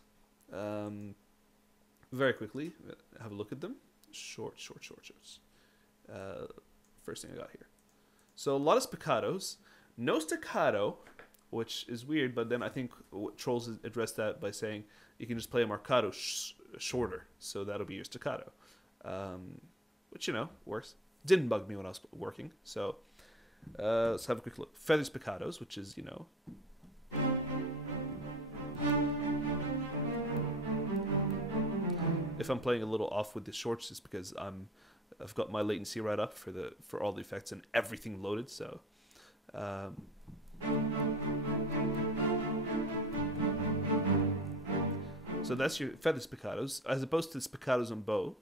Very quickly have a look at them. Shorts. First thing I got here. So a lot of spiccatos, no staccato, which is weird, but then I think Trolls addressed that by saying you can just play a marcato shorter, so that'll be your staccato, which, you know, works. Didn't bug me when I was working, so let's have a quick look. Feather spiccatos, which is, you know, if I'm playing a little off with the shorts, it's because I've got my latency right up for all the effects and everything loaded. So, so that's your feather spiccatos, as opposed to spiccatos on bow.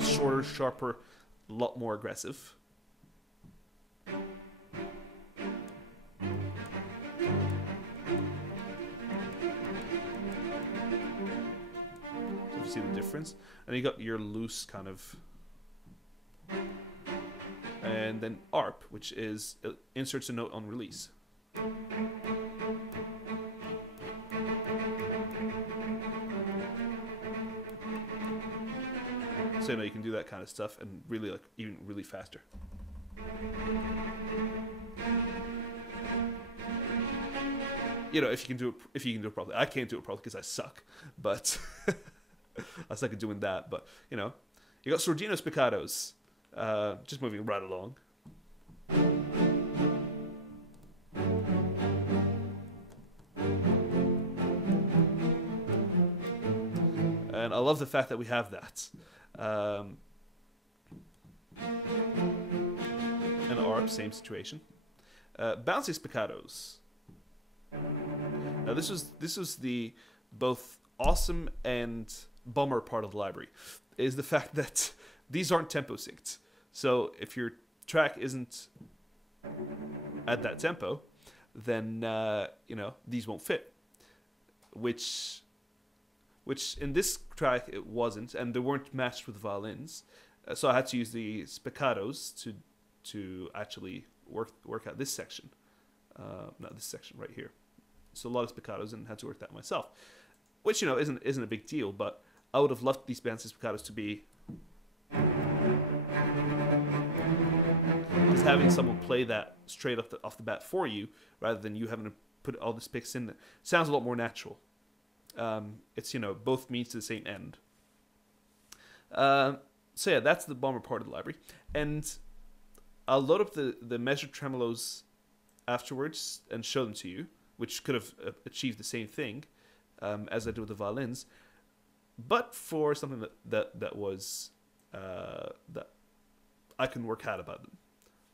Shorter, sharper, a lot more aggressive. See the difference, and you got your loose kind of, and then ARP, which is inserts a note on release. So, you know, you can do that kind of stuff, and really, like, even really faster. You know, if you can do it properly. I can't do it properly because I suck, but. I suck at doing that, but, you know, you got Sordino spiccatos, just moving right along. And I love the fact that we have that. And ARP, same situation. Bouncy spiccatos. Now this was the both awesome and bummer part of the library, is the fact that these aren't tempo synced. So if your track isn't at that tempo, then these won't fit. Which in this track it wasn't, and they weren't matched with violins. So I had to use the spiccatos to actually work out this section. Not this section right here. So a lot of spiccatos, and had to work that myself, which isn't a big deal. But I would have loved these bands spiccatos to be, just having someone play that straight off the bat for you, rather than you having to put all the picks in. Sounds a lot more natural. It's both means to the same end. So yeah, that's the bomber part of the library, and I'll load up the measured tremolos afterwards and show them to you, which could have achieved the same thing as I did with the violins, but for something that was that I can work out about them.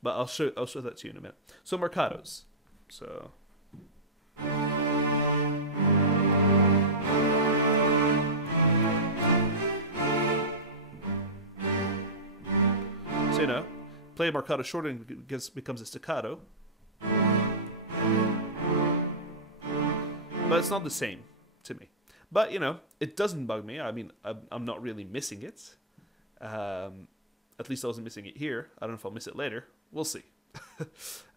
But I'll show that to you in a minute. So marcatos. So play a marcato shorter and it becomes a staccato. But it's not the same to me. But, it doesn't bug me. I mean, I'm not really missing it. At least I wasn't missing it here. I don't know if I'll miss it later. We'll see.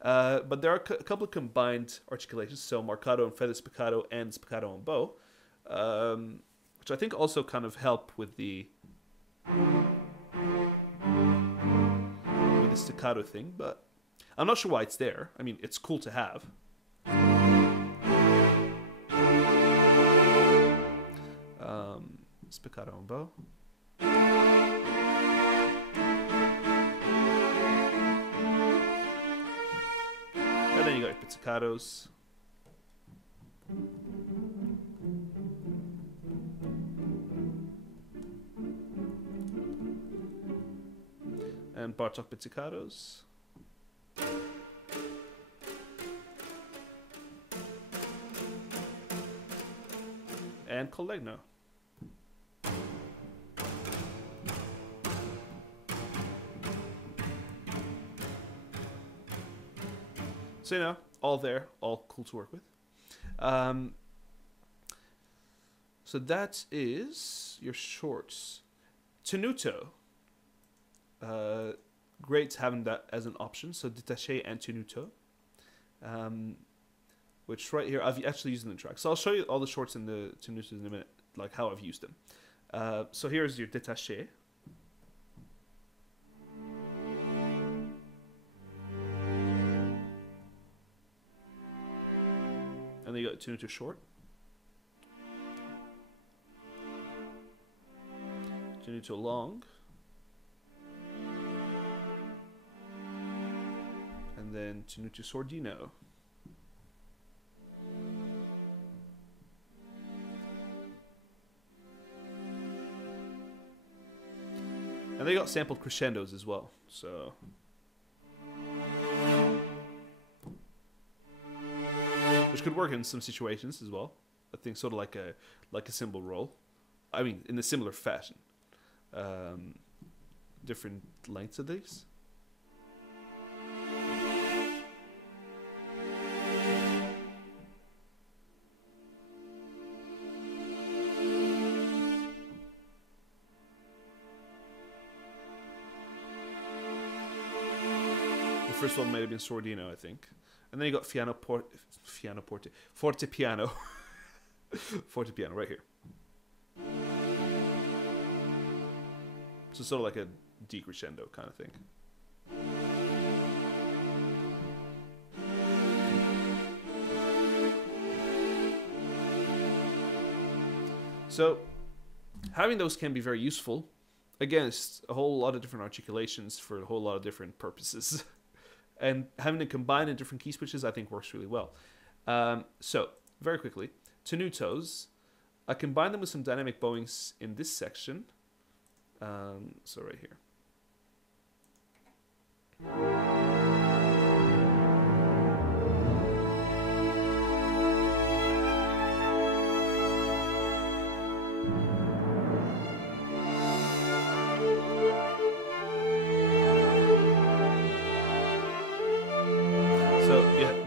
But there are a couple of combined articulations. So marcato and feather spiccato and spiccato and bow. Which I think also kind of help with the staccato thing. But I'm not sure why it's there. I mean, it's cool to have. Spiccato and bow. And then you got your pizzicatos. And Bartok pizzicatos. And Collegno. So, all there, all cool to work with. So that is your shorts. Tenuto. Great having that as an option. So détaché and tenuto. Which right here, I've actually used in the track. So I'll show you all the shorts and the tenutos in a minute, like how I've used them. So here's your détaché. And then you got tenuto short. Tenuto long. And then tenuto sordino. And they got sampled crescendos as well, so which could work in some situations as well. I think sort of like a cymbal roll. I mean, in a similar fashion. Different lengths of these. The first one might have been Sordino, I think. And then you got fortepiano. Fortepiano, right here. So sort of like a decrescendo kind of thing. So having those can be very useful. Again, it's a whole lot of different articulations for a whole lot of different purposes. And having to combine in different key switches, I think, works really well. So, very quickly, tenutos. I combine them with some dynamic bowings in this section. So right here.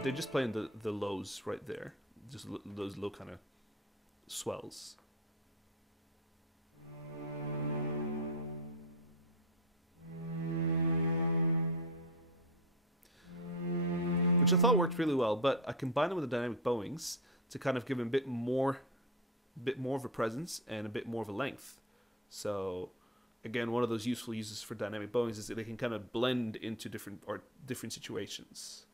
they're just playing the lows right there, just those low kind of swells. Which I thought worked really well, but I combined them with the dynamic bowings to kind of give them a bit more of a presence and a bit more of a length. So again, one of those useful uses for dynamic bowings is that they can kind of blend into different situations.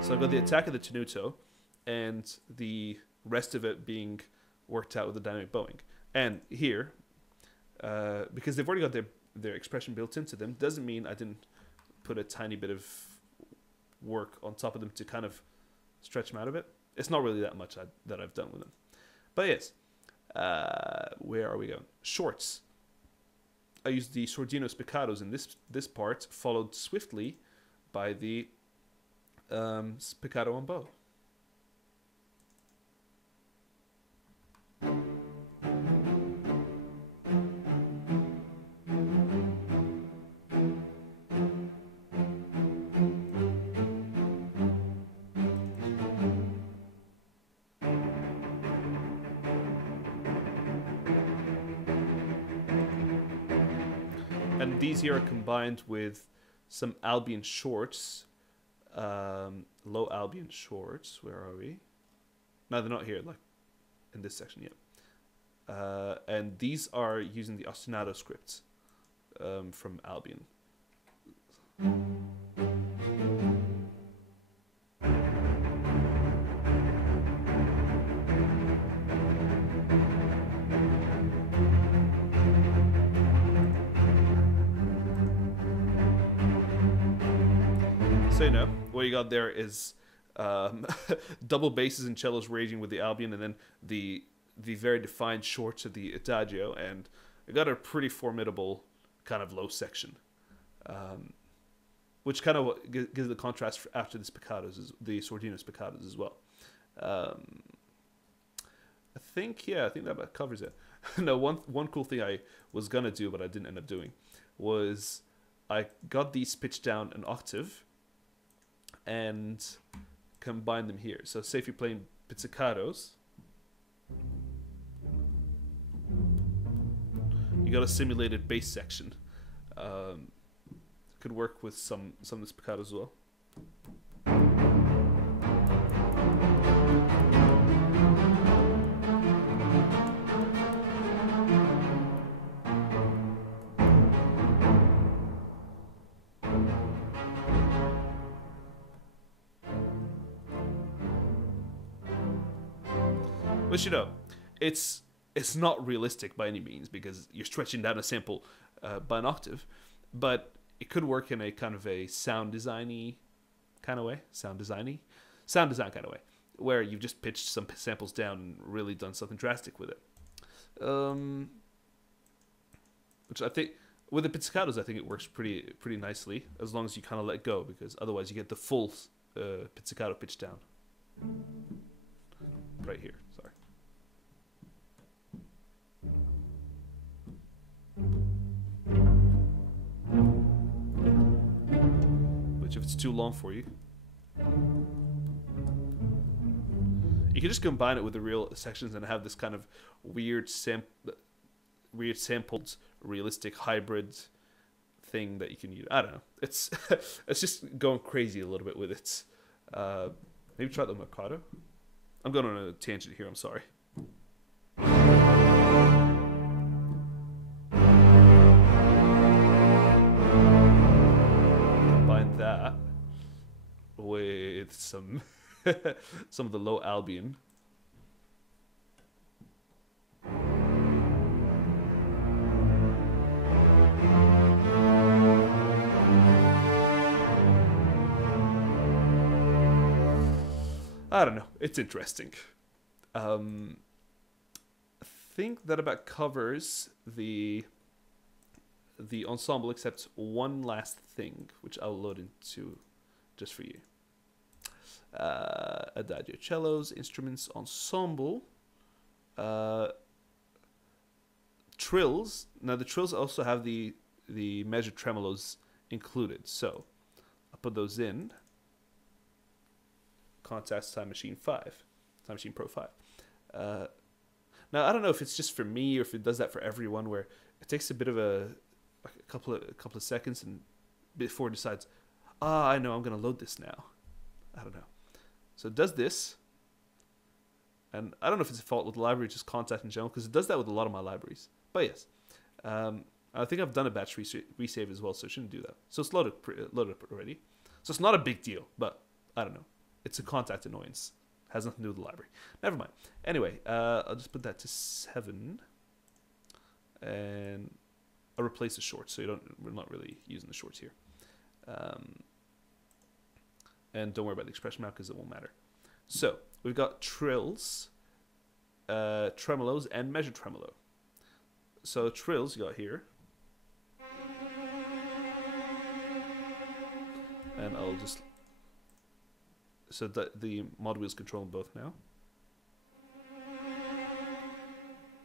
So I've got the attack of the tenuto and the rest of it being worked out with the dynamic bowing. And here, because they've already got their expression built into them, doesn't mean I didn't put a tiny bit of work on top of them to kind of stretch them out a bit. It's not really that much that I've done with them. But yes, where are we going? Shorts. I used the sordino spiccatos in this part, followed swiftly by the spiccato on bow. And these here are combined with some Albion shorts, low Albion shorts. Where are we? No, they're not here, like in this section yet. And these are using the ostinato script from Albion. So you know, what you got there is double basses and cellos raging with the Albion, and then the very defined shorts of the Adagio, and I got a pretty formidable kind of low section, which kind of gives the contrast after the spiccatos, the sordino spiccatos as well. I think that about covers it. No, one cool thing I was gonna do but I didn't end up doing was I got these pitched down an octave and combine them here. So say if you're playing pizzicatos, you got a simulated bass section. Could work with some of the spiccatos as well. But you know, it's not realistic by any means because you're stretching down a sample by an octave, but it could work in a kind of a sound design kind of way, sound design kind of way, where you've just pitched some samples down and really done something drastic with it. Which I think with the pizzicatos, I think it works pretty nicely as long as you kind of let go, because otherwise you get the full pizzicato pitch down. Right here, sorry. Which if it's too long for you, you can just combine it with the real sections and have this kind of weird sampled, realistic hybrid thing that you can use. I don't know. It's it's just going crazy a little bit with it. Maybe try the Mercado. I'm going on a tangent here. I'm sorry. Combine that with some some of the low Albion. I don't know. It's interesting. I think that about covers the ensemble, except one last thing, which I'll load into just for you. Adagio cellos, instruments, ensemble. Trills. Now the trills also have the measured tremolos included. So I'll put those in. Contacts Time Machine 5, Time Machine Pro 5. Now I don't know if it's just for me or if it does that for everyone, where it takes a bit of a couple of seconds and before it decides, I know I'm gonna load this now. I don't know. So it does this, and I don't know if it's a fault with the library, just Contact in general, because it does that with a lot of my libraries. But yes, I think I've done a batch resave as well, so it shouldn't do that. So it's loaded up already. So it's not a big deal, but I don't know. It's a Contact annoyance. Has nothing to do with the library. Never mind. Anyway, I'll just put that to 7, and I'll replace the shorts, so we're not really using the shorts here. And don't worry about the expression map because it won't matter. So we've got trills, tremolos, and measured tremolo. So trills you got here, and I'll just so that the mod wheels control them both now,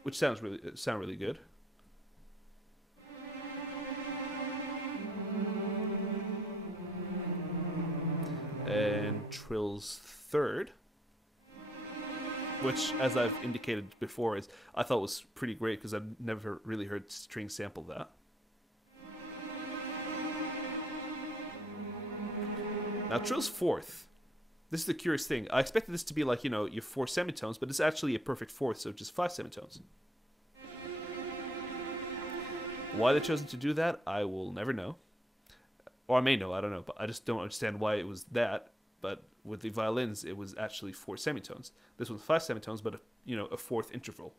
which sound really good. And trills third, which, as I've indicated before, I thought was pretty great because I've never really heard string sample that. Now trills fourth. This is the curious thing. I expected this to be like, your 4 semitones, but it's actually a perfect fourth, so just 5 semitones. Why they've chosen to do that, I will never know. Or I may know, I don't know, but I just don't understand why it was that. But with the violins, it was actually 4 semitones. This was 5 semitones, but a fourth interval.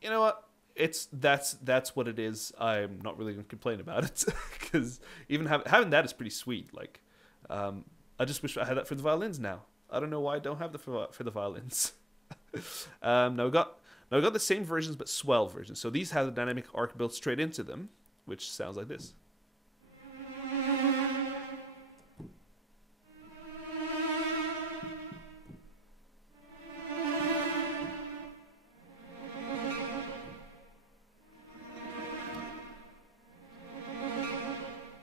You know what? That's what it is. I'm not really gonna complain about it because even having that is pretty sweet. Like, I just wish I had that for the violins now. I don't know why I don't have that for the violins. Now we got the same versions but swell versions. So these have the dynamic arc built straight into them, which sounds like this.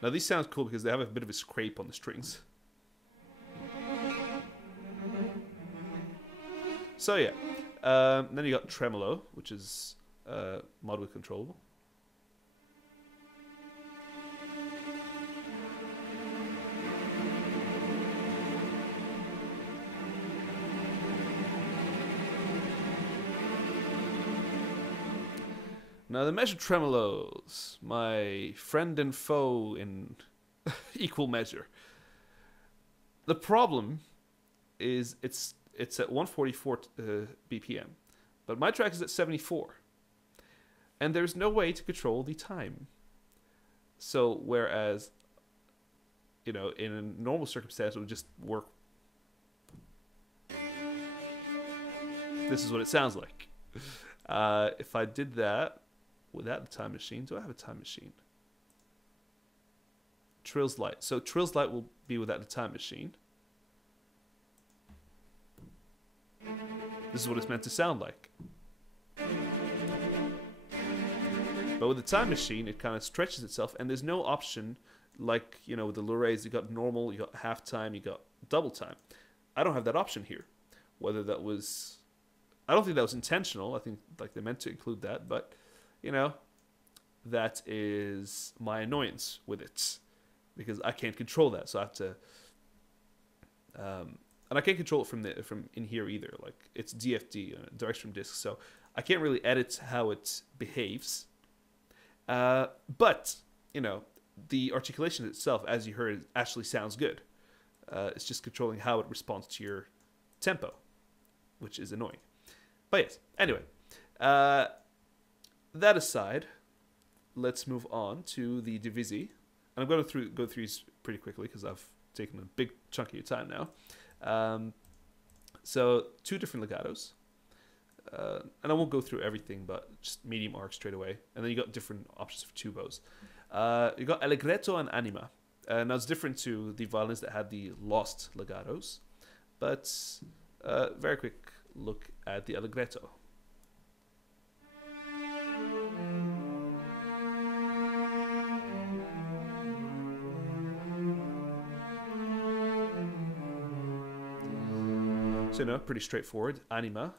Now these sound cool because they have a bit of a scrape on the strings. So yeah, then you got tremolo, which is mod wheel controllable. Now the measured tremolos, my friend and foe in equal measure. The problem is it's at 144 BPM, but my track is at 74, and there's no way to control the time. So whereas, in a normal circumstance, it would just work. This is what it sounds like. If I did that without the time machine, do I have a time machine? Trills light. So Trills light will be without the time machine. This is what it's meant to sound like. But with the time machine, it kind of stretches itself, and there's no option like, with the Lourays, you got normal, you got half time, you got double time. I don't have that option here. Whether that was... I don't think that was intentional. I think they meant to include that, but, that is my annoyance with it. Because I can't control that, so I have to... and I can't control it from in here either. Like, it's DFD, direction from disk, so I can't really edit how it behaves. But, the articulation itself, as you heard, actually sounds good. It's just controlling how it responds to your tempo, which is annoying. But yes, anyway, that aside, let's move on to the Divisi. And I'm going to go through these pretty quickly because I've taken a big chunk of your time now. So 2 different legatos. and I won't go through everything, but just medium arc straight away. And then you got different options for two bows. You got allegretto and anima. Now it's different to the violins that had the lost legatos, but very quick look at the allegretto. So, pretty straightforward. Anima,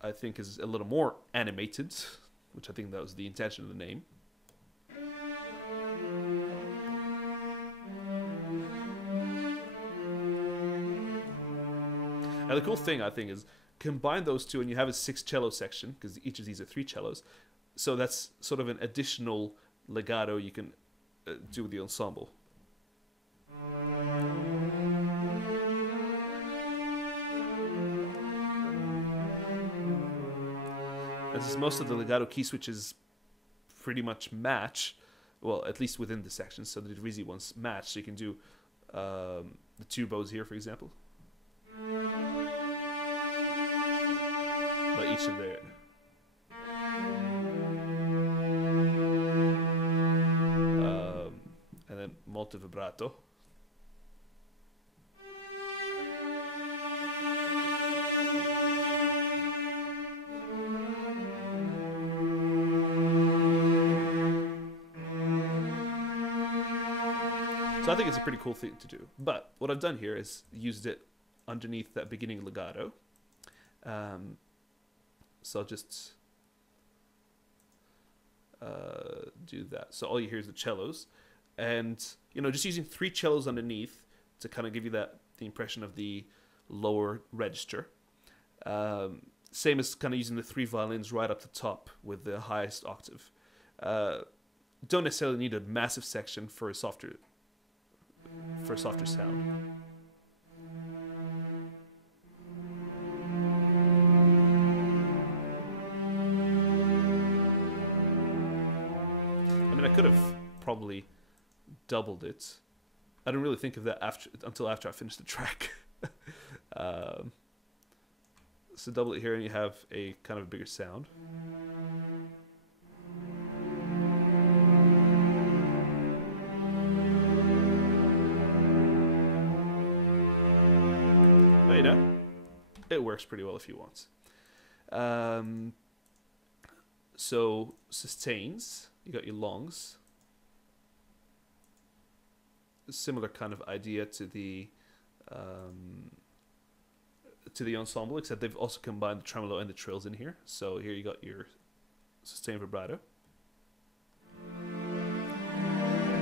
I think, is a little more animated, which I think that was the intention of the name. And the cool thing, I think, is combine those two and you have a 6 cello section, because each of these are 3 cellos. So that's sort of an additional legato you can do with the ensemble. As most of the legato key switches pretty much match, well, at least within the sections, so the divisi ones match, so you can do the 2 bows here, for example. But each of their... and then molto vibrato. So I think it's a pretty cool thing to do. But what I've done here is used it underneath that beginning legato. So I'll just do that. So all you hear is the cellos. And, just using 3 cellos underneath to kind of give you the impression of the lower register. Same as kind of using the 3 violins right up the top with the highest octave. Don't necessarily need a massive section for a softer sound. I mean, I could have probably doubled it. I didn't really think of that until after I finished the track. So double it here and you have a kind of a bigger sound. But it works pretty well if you want. So sustains, you got your longs. Similar kind of idea to the ensemble, except they've also combined the tremolo and the trills in here. So here you got your sustained vibrato,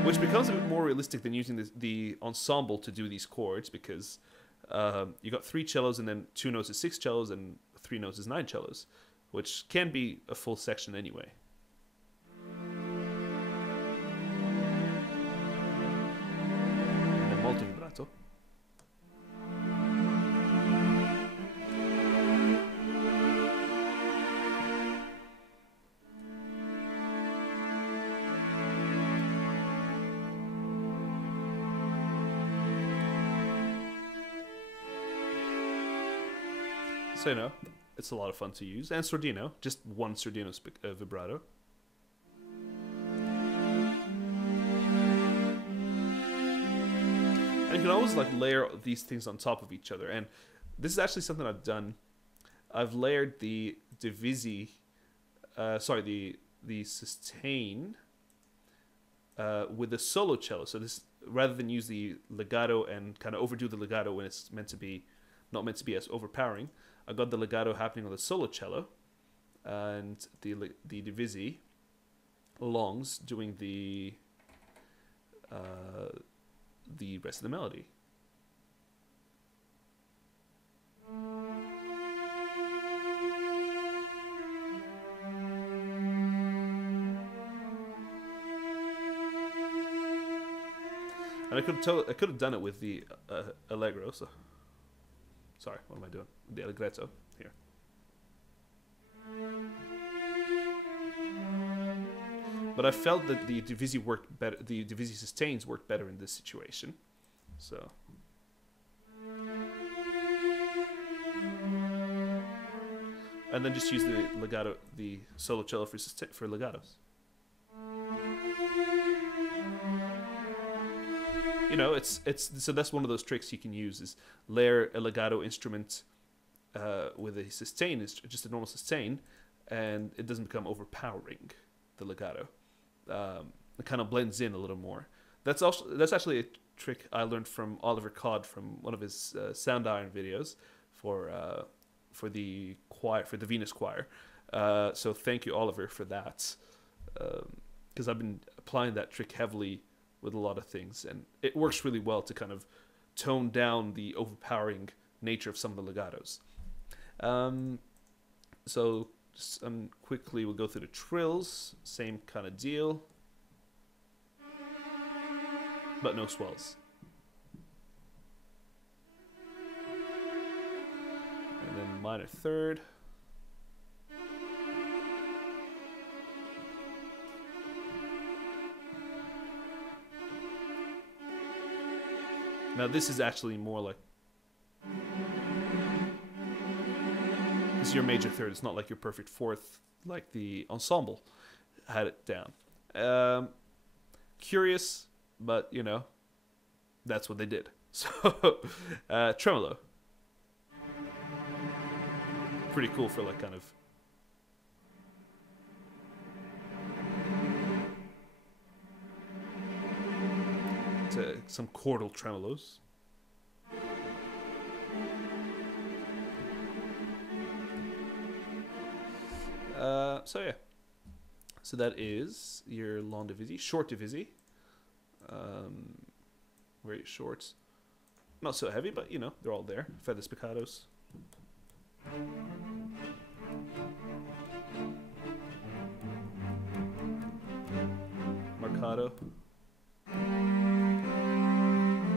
which becomes a bit more realistic than using the ensemble to do these chords, because you got 3 cellos and then 2 notes is 6 cellos and 3 notes is 9 cellos, which can be a full section anyway. And then molto vibrato. So it's a lot of fun to use. And sordino, just one sordino vibrato. And you can always layer these things on top of each other. And this is actually something I've done. I've layered the divisi, the sustain with the solo cello. So this, rather than use the legato and kind of overdo the legato when it's not meant to be as overpowering, I got the legato happening on the solo cello, and the divisi longs doing the rest of the melody. And I could have done it with the allegro. So. Sorry, what am I doing? The allegretto here. But I felt that the divisi worked better. The divisi sustains worked better in this situation. So. and then just use the legato, the solo cello for legatos. You know, it's so that's one of those tricks you can use, is layer a legato instrument with a sustain, just a normal sustain, and it doesn't become overpowering, the legato. It kind of blends in a little more. That's actually a trick I learned from Oliver Codd from one of his Sound Iron videos for the choir, for the Venus Choir. So thank you, Oliver, for that, because I've been applying that trick heavily with a lot of things, and it works really well to kind of tone down the overpowering nature of some of the legatos. So just quickly we'll go through the trills, same kind of deal, but no swells. And then minor third. Now this is actually more like, this is your major third. It's not like your perfect fourth like the ensemble had it down. Curious, but you know, that's what they did. So tremolo, pretty cool for like kind of some chordal tremolos. So yeah, so that is your long divisé, short divisé. Very short, not so heavy, but you know, they're all there. Feather spiccatos. Marcato.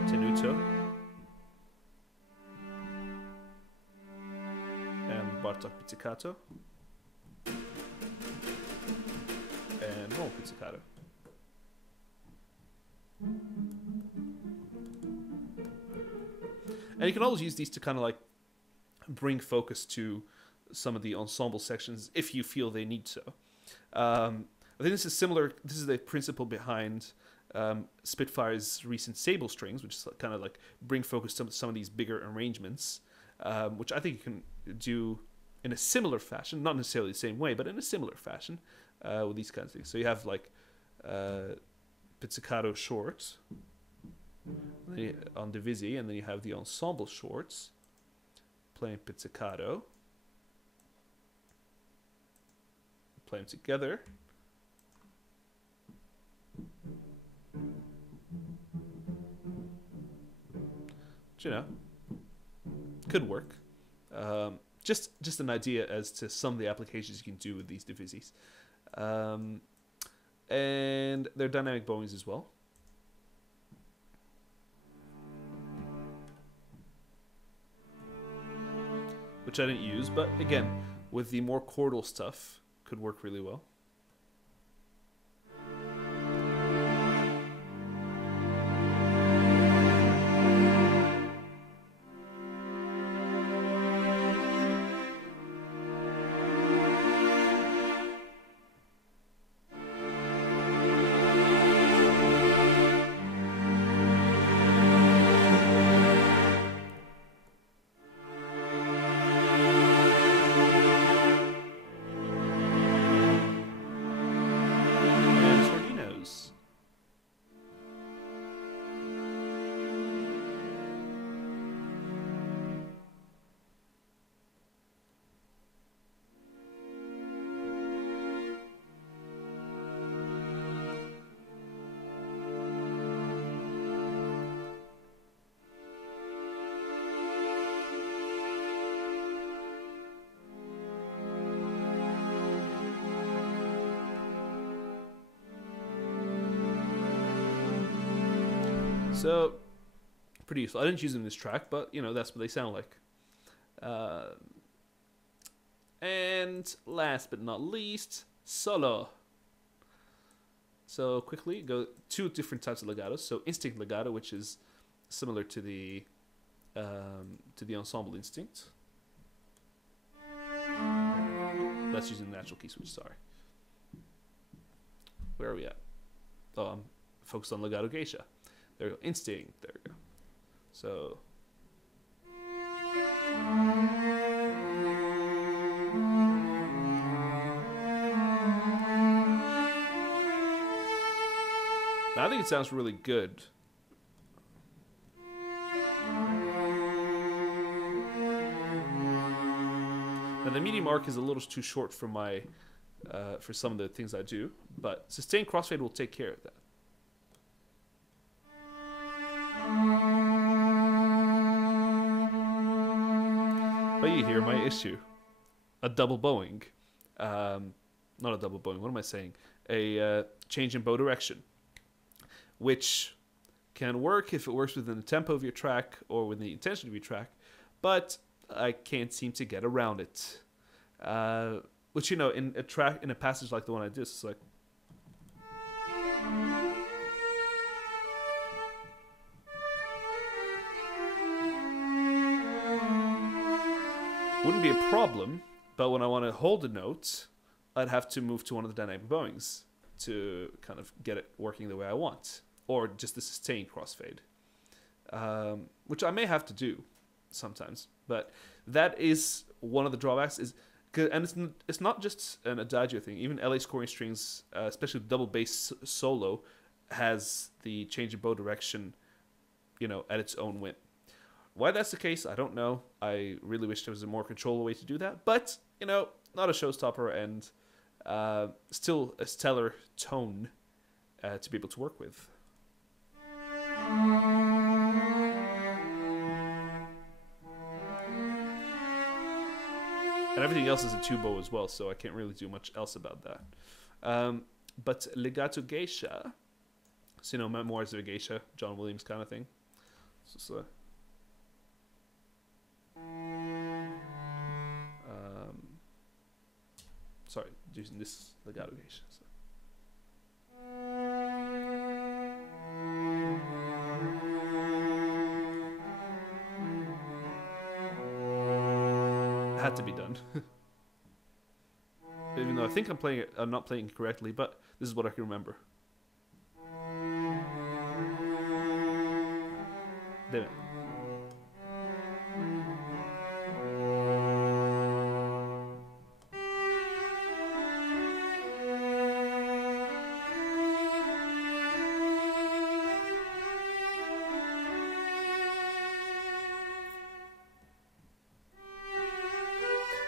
Tenuto. And Bartok pizzicato. And roll pizzicato. And you can always use these to kind of like bring focus to some of the ensemble sections if you feel they need so. I think this is similar. This is the principle behind Spitfire's recent Sable strings, which is kind of like bring focus to some of these bigger arrangements, which I think you can do in a similar fashion, not necessarily the same way, but in a similar fashion with these kinds of things. So you have like pizzicato short on divisé, and then you have the ensemble shorts playing pizzicato, play them together. Which, you know, could work. Just an idea as to some of the applications you can do with these divises. And they're dynamic bowings as well. Which I didn't use, but again, with the more chordal stuff, could work really well. So, pretty useful. I didn't use them in this track, but, you know, that's what they sound like. And last but not least, solo. So, quickly, go two different types of legatos. So, instinct legato, which is similar to the ensemble instinct. That's using the natural key switch, sorry. Where are we at? Oh, I'm focused on legato geisha. There we go. Instinct. There we go. So. Now, I think it sounds really good. Now, the medium arc is a little too short for my for some of the things I do, but sustained crossfade will take care of that. But you hear my issue. A double bowing. Not a double bowing, what am I saying? A change in bow direction. Which can work if it works within the tempo of your track or within the intention of your track, but I can't seem to get around it. Which, you know, in a passage like the one I did, it's like. Wouldn't be a problem, but when I want to hold a note, I'd have to move to one of the dynamic bowings to kind of get it working the way I want. Or just the sustained crossfade. Which I may have to do sometimes. But that is one of the drawbacks. And it's not just an Adagio thing. Even LA scoring strings, especially double bass solo, has the change of bow direction, you know, at its own whim. Why that's the case, I don't know. I really wish there was a more controllable way to do that. But, you know, not a showstopper and still a stellar tone to be able to work with. And everything else is a two bow as well, so I can't really do much else about that. But legato geisha, so, you know, Memoirs of a Geisha, John Williams kind of thing. So, sorry, using this legato geisha. So. Had to be done. Even though I think I'm not playing it correctly, but this is what I can remember. Damn it.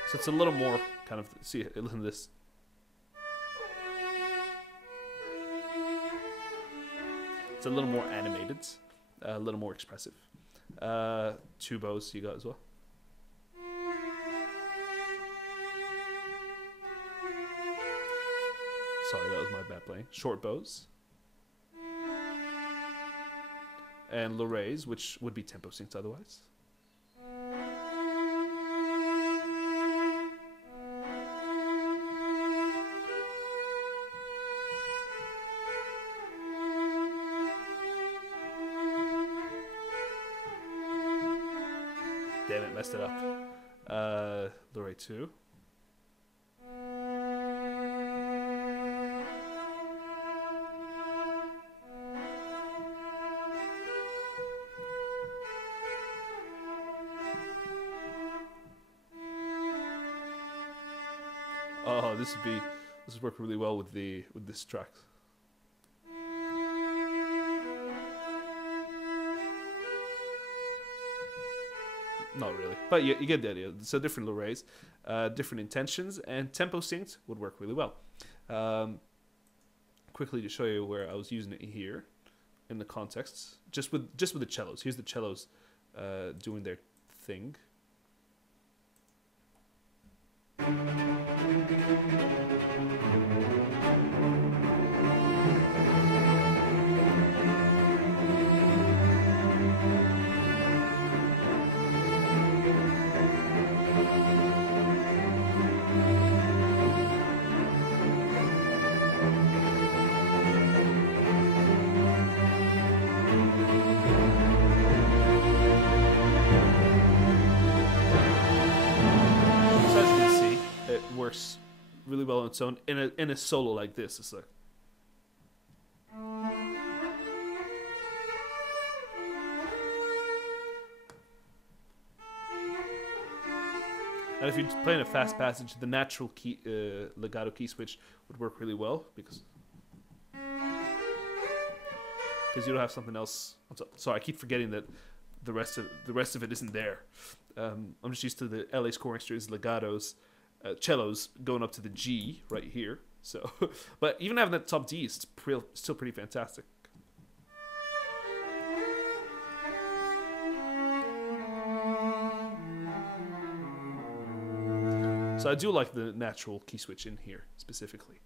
So it's a little more kind of, see, listen to this. It's a little more animated, a little more expressive. Two bows you got as well. Sorry, that was my bad playing. Short bows. And Lorrays, which would be tempo synced otherwise. Damn it, messed it up. Lorray 2. Oh, this would work really well with this track. Not really, but you get the idea. So different Lorrays, different intentions, and tempo synced would work really well. Quickly to show you where I was using it here, in the context, just with the cellos. Here's the cellos doing their thing. really well on its own. In a solo like this, it's like. And if you're playing a fast passage, the natural key legato key switch would work really well because you don't have something else. Sorry, I keep forgetting that the rest of it isn't there. I'm just used to the LA scoring strings, legatos, cellos going up to the G right here. So, but even having that top D is still pretty fantastic. So I do like the natural key switch in here specifically.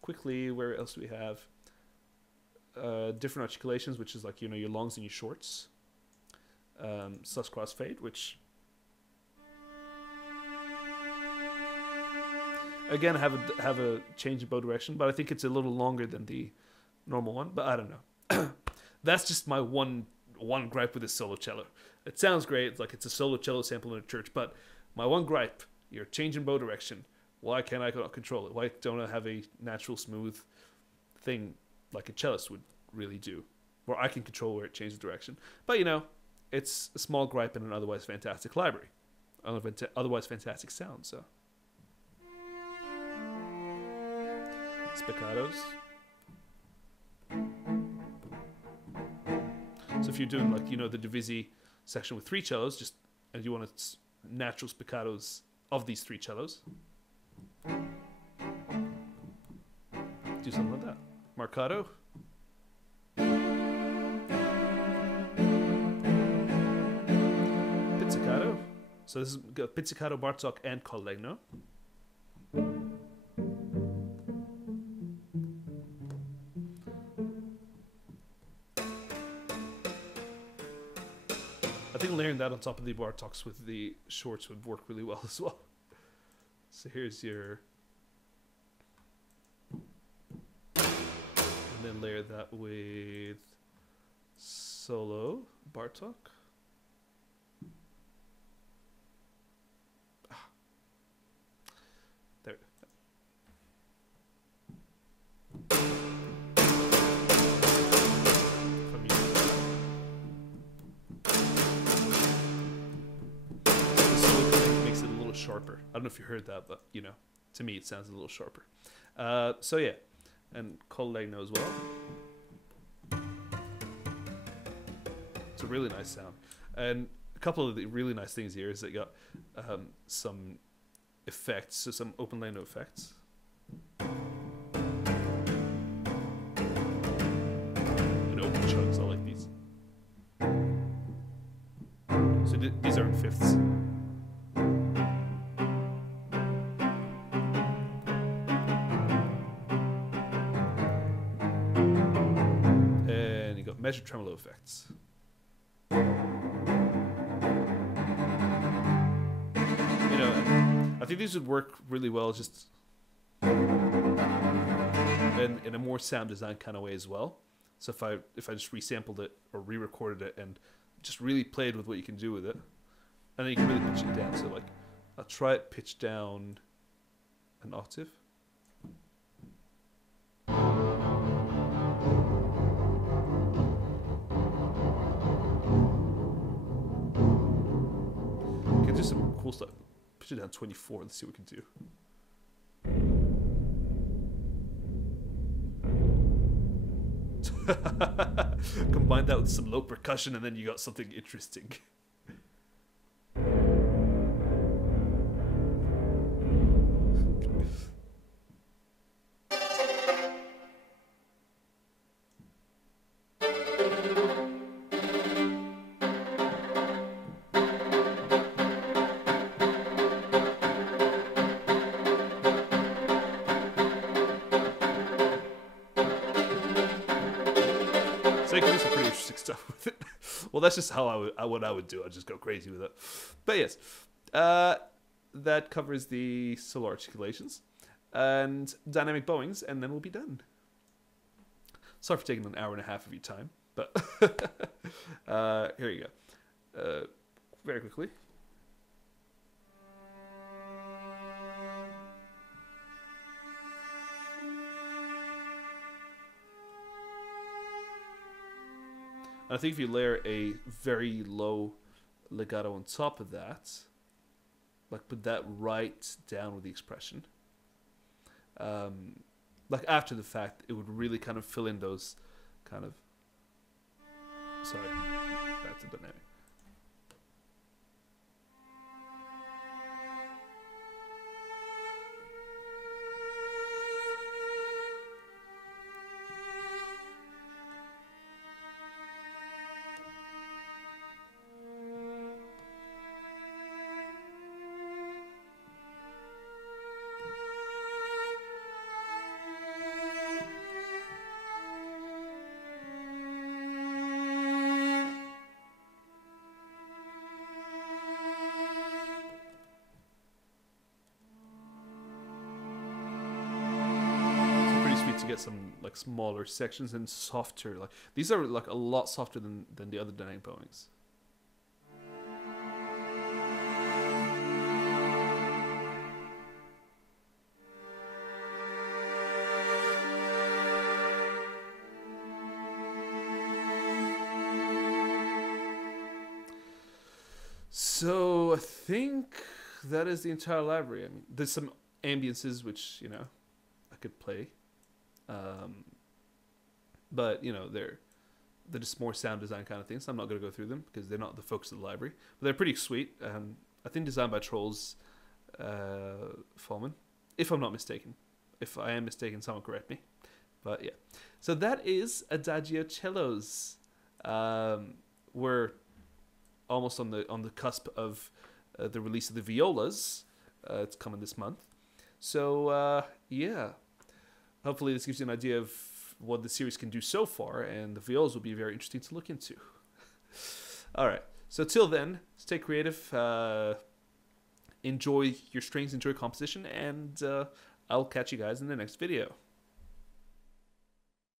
Quickly, where else do we have? Different articulations, which is like, you know, your longs and your shorts. Sus cross fade, which again have a change in bow direction, but I think it's a little longer than the normal one. But I don't know. That's just my one gripe with this solo cello. It sounds great, it's like it's a solo cello sample in a church, but my one gripe: you're changing bow direction. Why can't I control it? Why don't I have a natural smooth thing like a cellist would really do, where I can control where it changes direction? But you know, it's a small gripe in an otherwise fantastic library, otherwise fantastic sound. So spiccatos. So if you're doing like, you know, the Divisi section with 3 cellos, and you want natural spiccatos of these 3 cellos, do something like that. Marcato. Pizzicato. So this is pizzicato, Bartók, and Collegno. I think layering that on top of the Bartóks with the shorts would work really well as well. So here's your... And then layer that with solo Bartók. There. Sharper. I don't know if you heard that, but you know, to me it sounds a little sharper. So yeah, and Collegno as well. It's a really nice sound, and a couple of the really nice things here is that you got some effects, so some open Leno effects. And open chugs, I like these. So these are in fifths. Measured tremolo effects. You know, I think these would work really well just in a more sound design kind of way as well. So if I just resampled it or re-recorded it and just really played with what you can do with it, and then you can really pitch it down. So like, I'll try it pitched down an octave. Do some cool stuff. Pitch it down 24. Let's see what we can do. Combine that with some low percussion, and then you got something interesting. So you can do some pretty interesting stuff with it. Well, that's just how what I would do. I'd just go crazy with it. But yes, that covers the solo articulations and dynamic bowings, and then we'll be done. Sorry for taking an hour and a half of your time, but here you go. Very quickly. I think if you layer a very low legato on top of that, like put that right down with the expression, like after the fact, it would really kind of fill in those kind of, sorry, back to dynamic. To get some like smaller sections and softer, like these are like a lot softer than the other dynamic bowings. So I think that is the entire library. I mean, there's some ambiances which, you know, I could play. But you know, they're just more sound design kind of things, so I'm not going to go through them because they're not the focus of the library, but they're pretty sweet. I think designed by Trolls Fallman, if I'm not mistaken. If I am mistaken, someone correct me. But yeah, so that is Adagio Cellos. We're almost on the cusp of the release of the violas. It's coming this month, so yeah. Hopefully this gives you an idea of what the series can do so far, and the violas will be very interesting to look into. All right, so till then, stay creative, enjoy your strings, enjoy composition, and I'll catch you guys in the next video.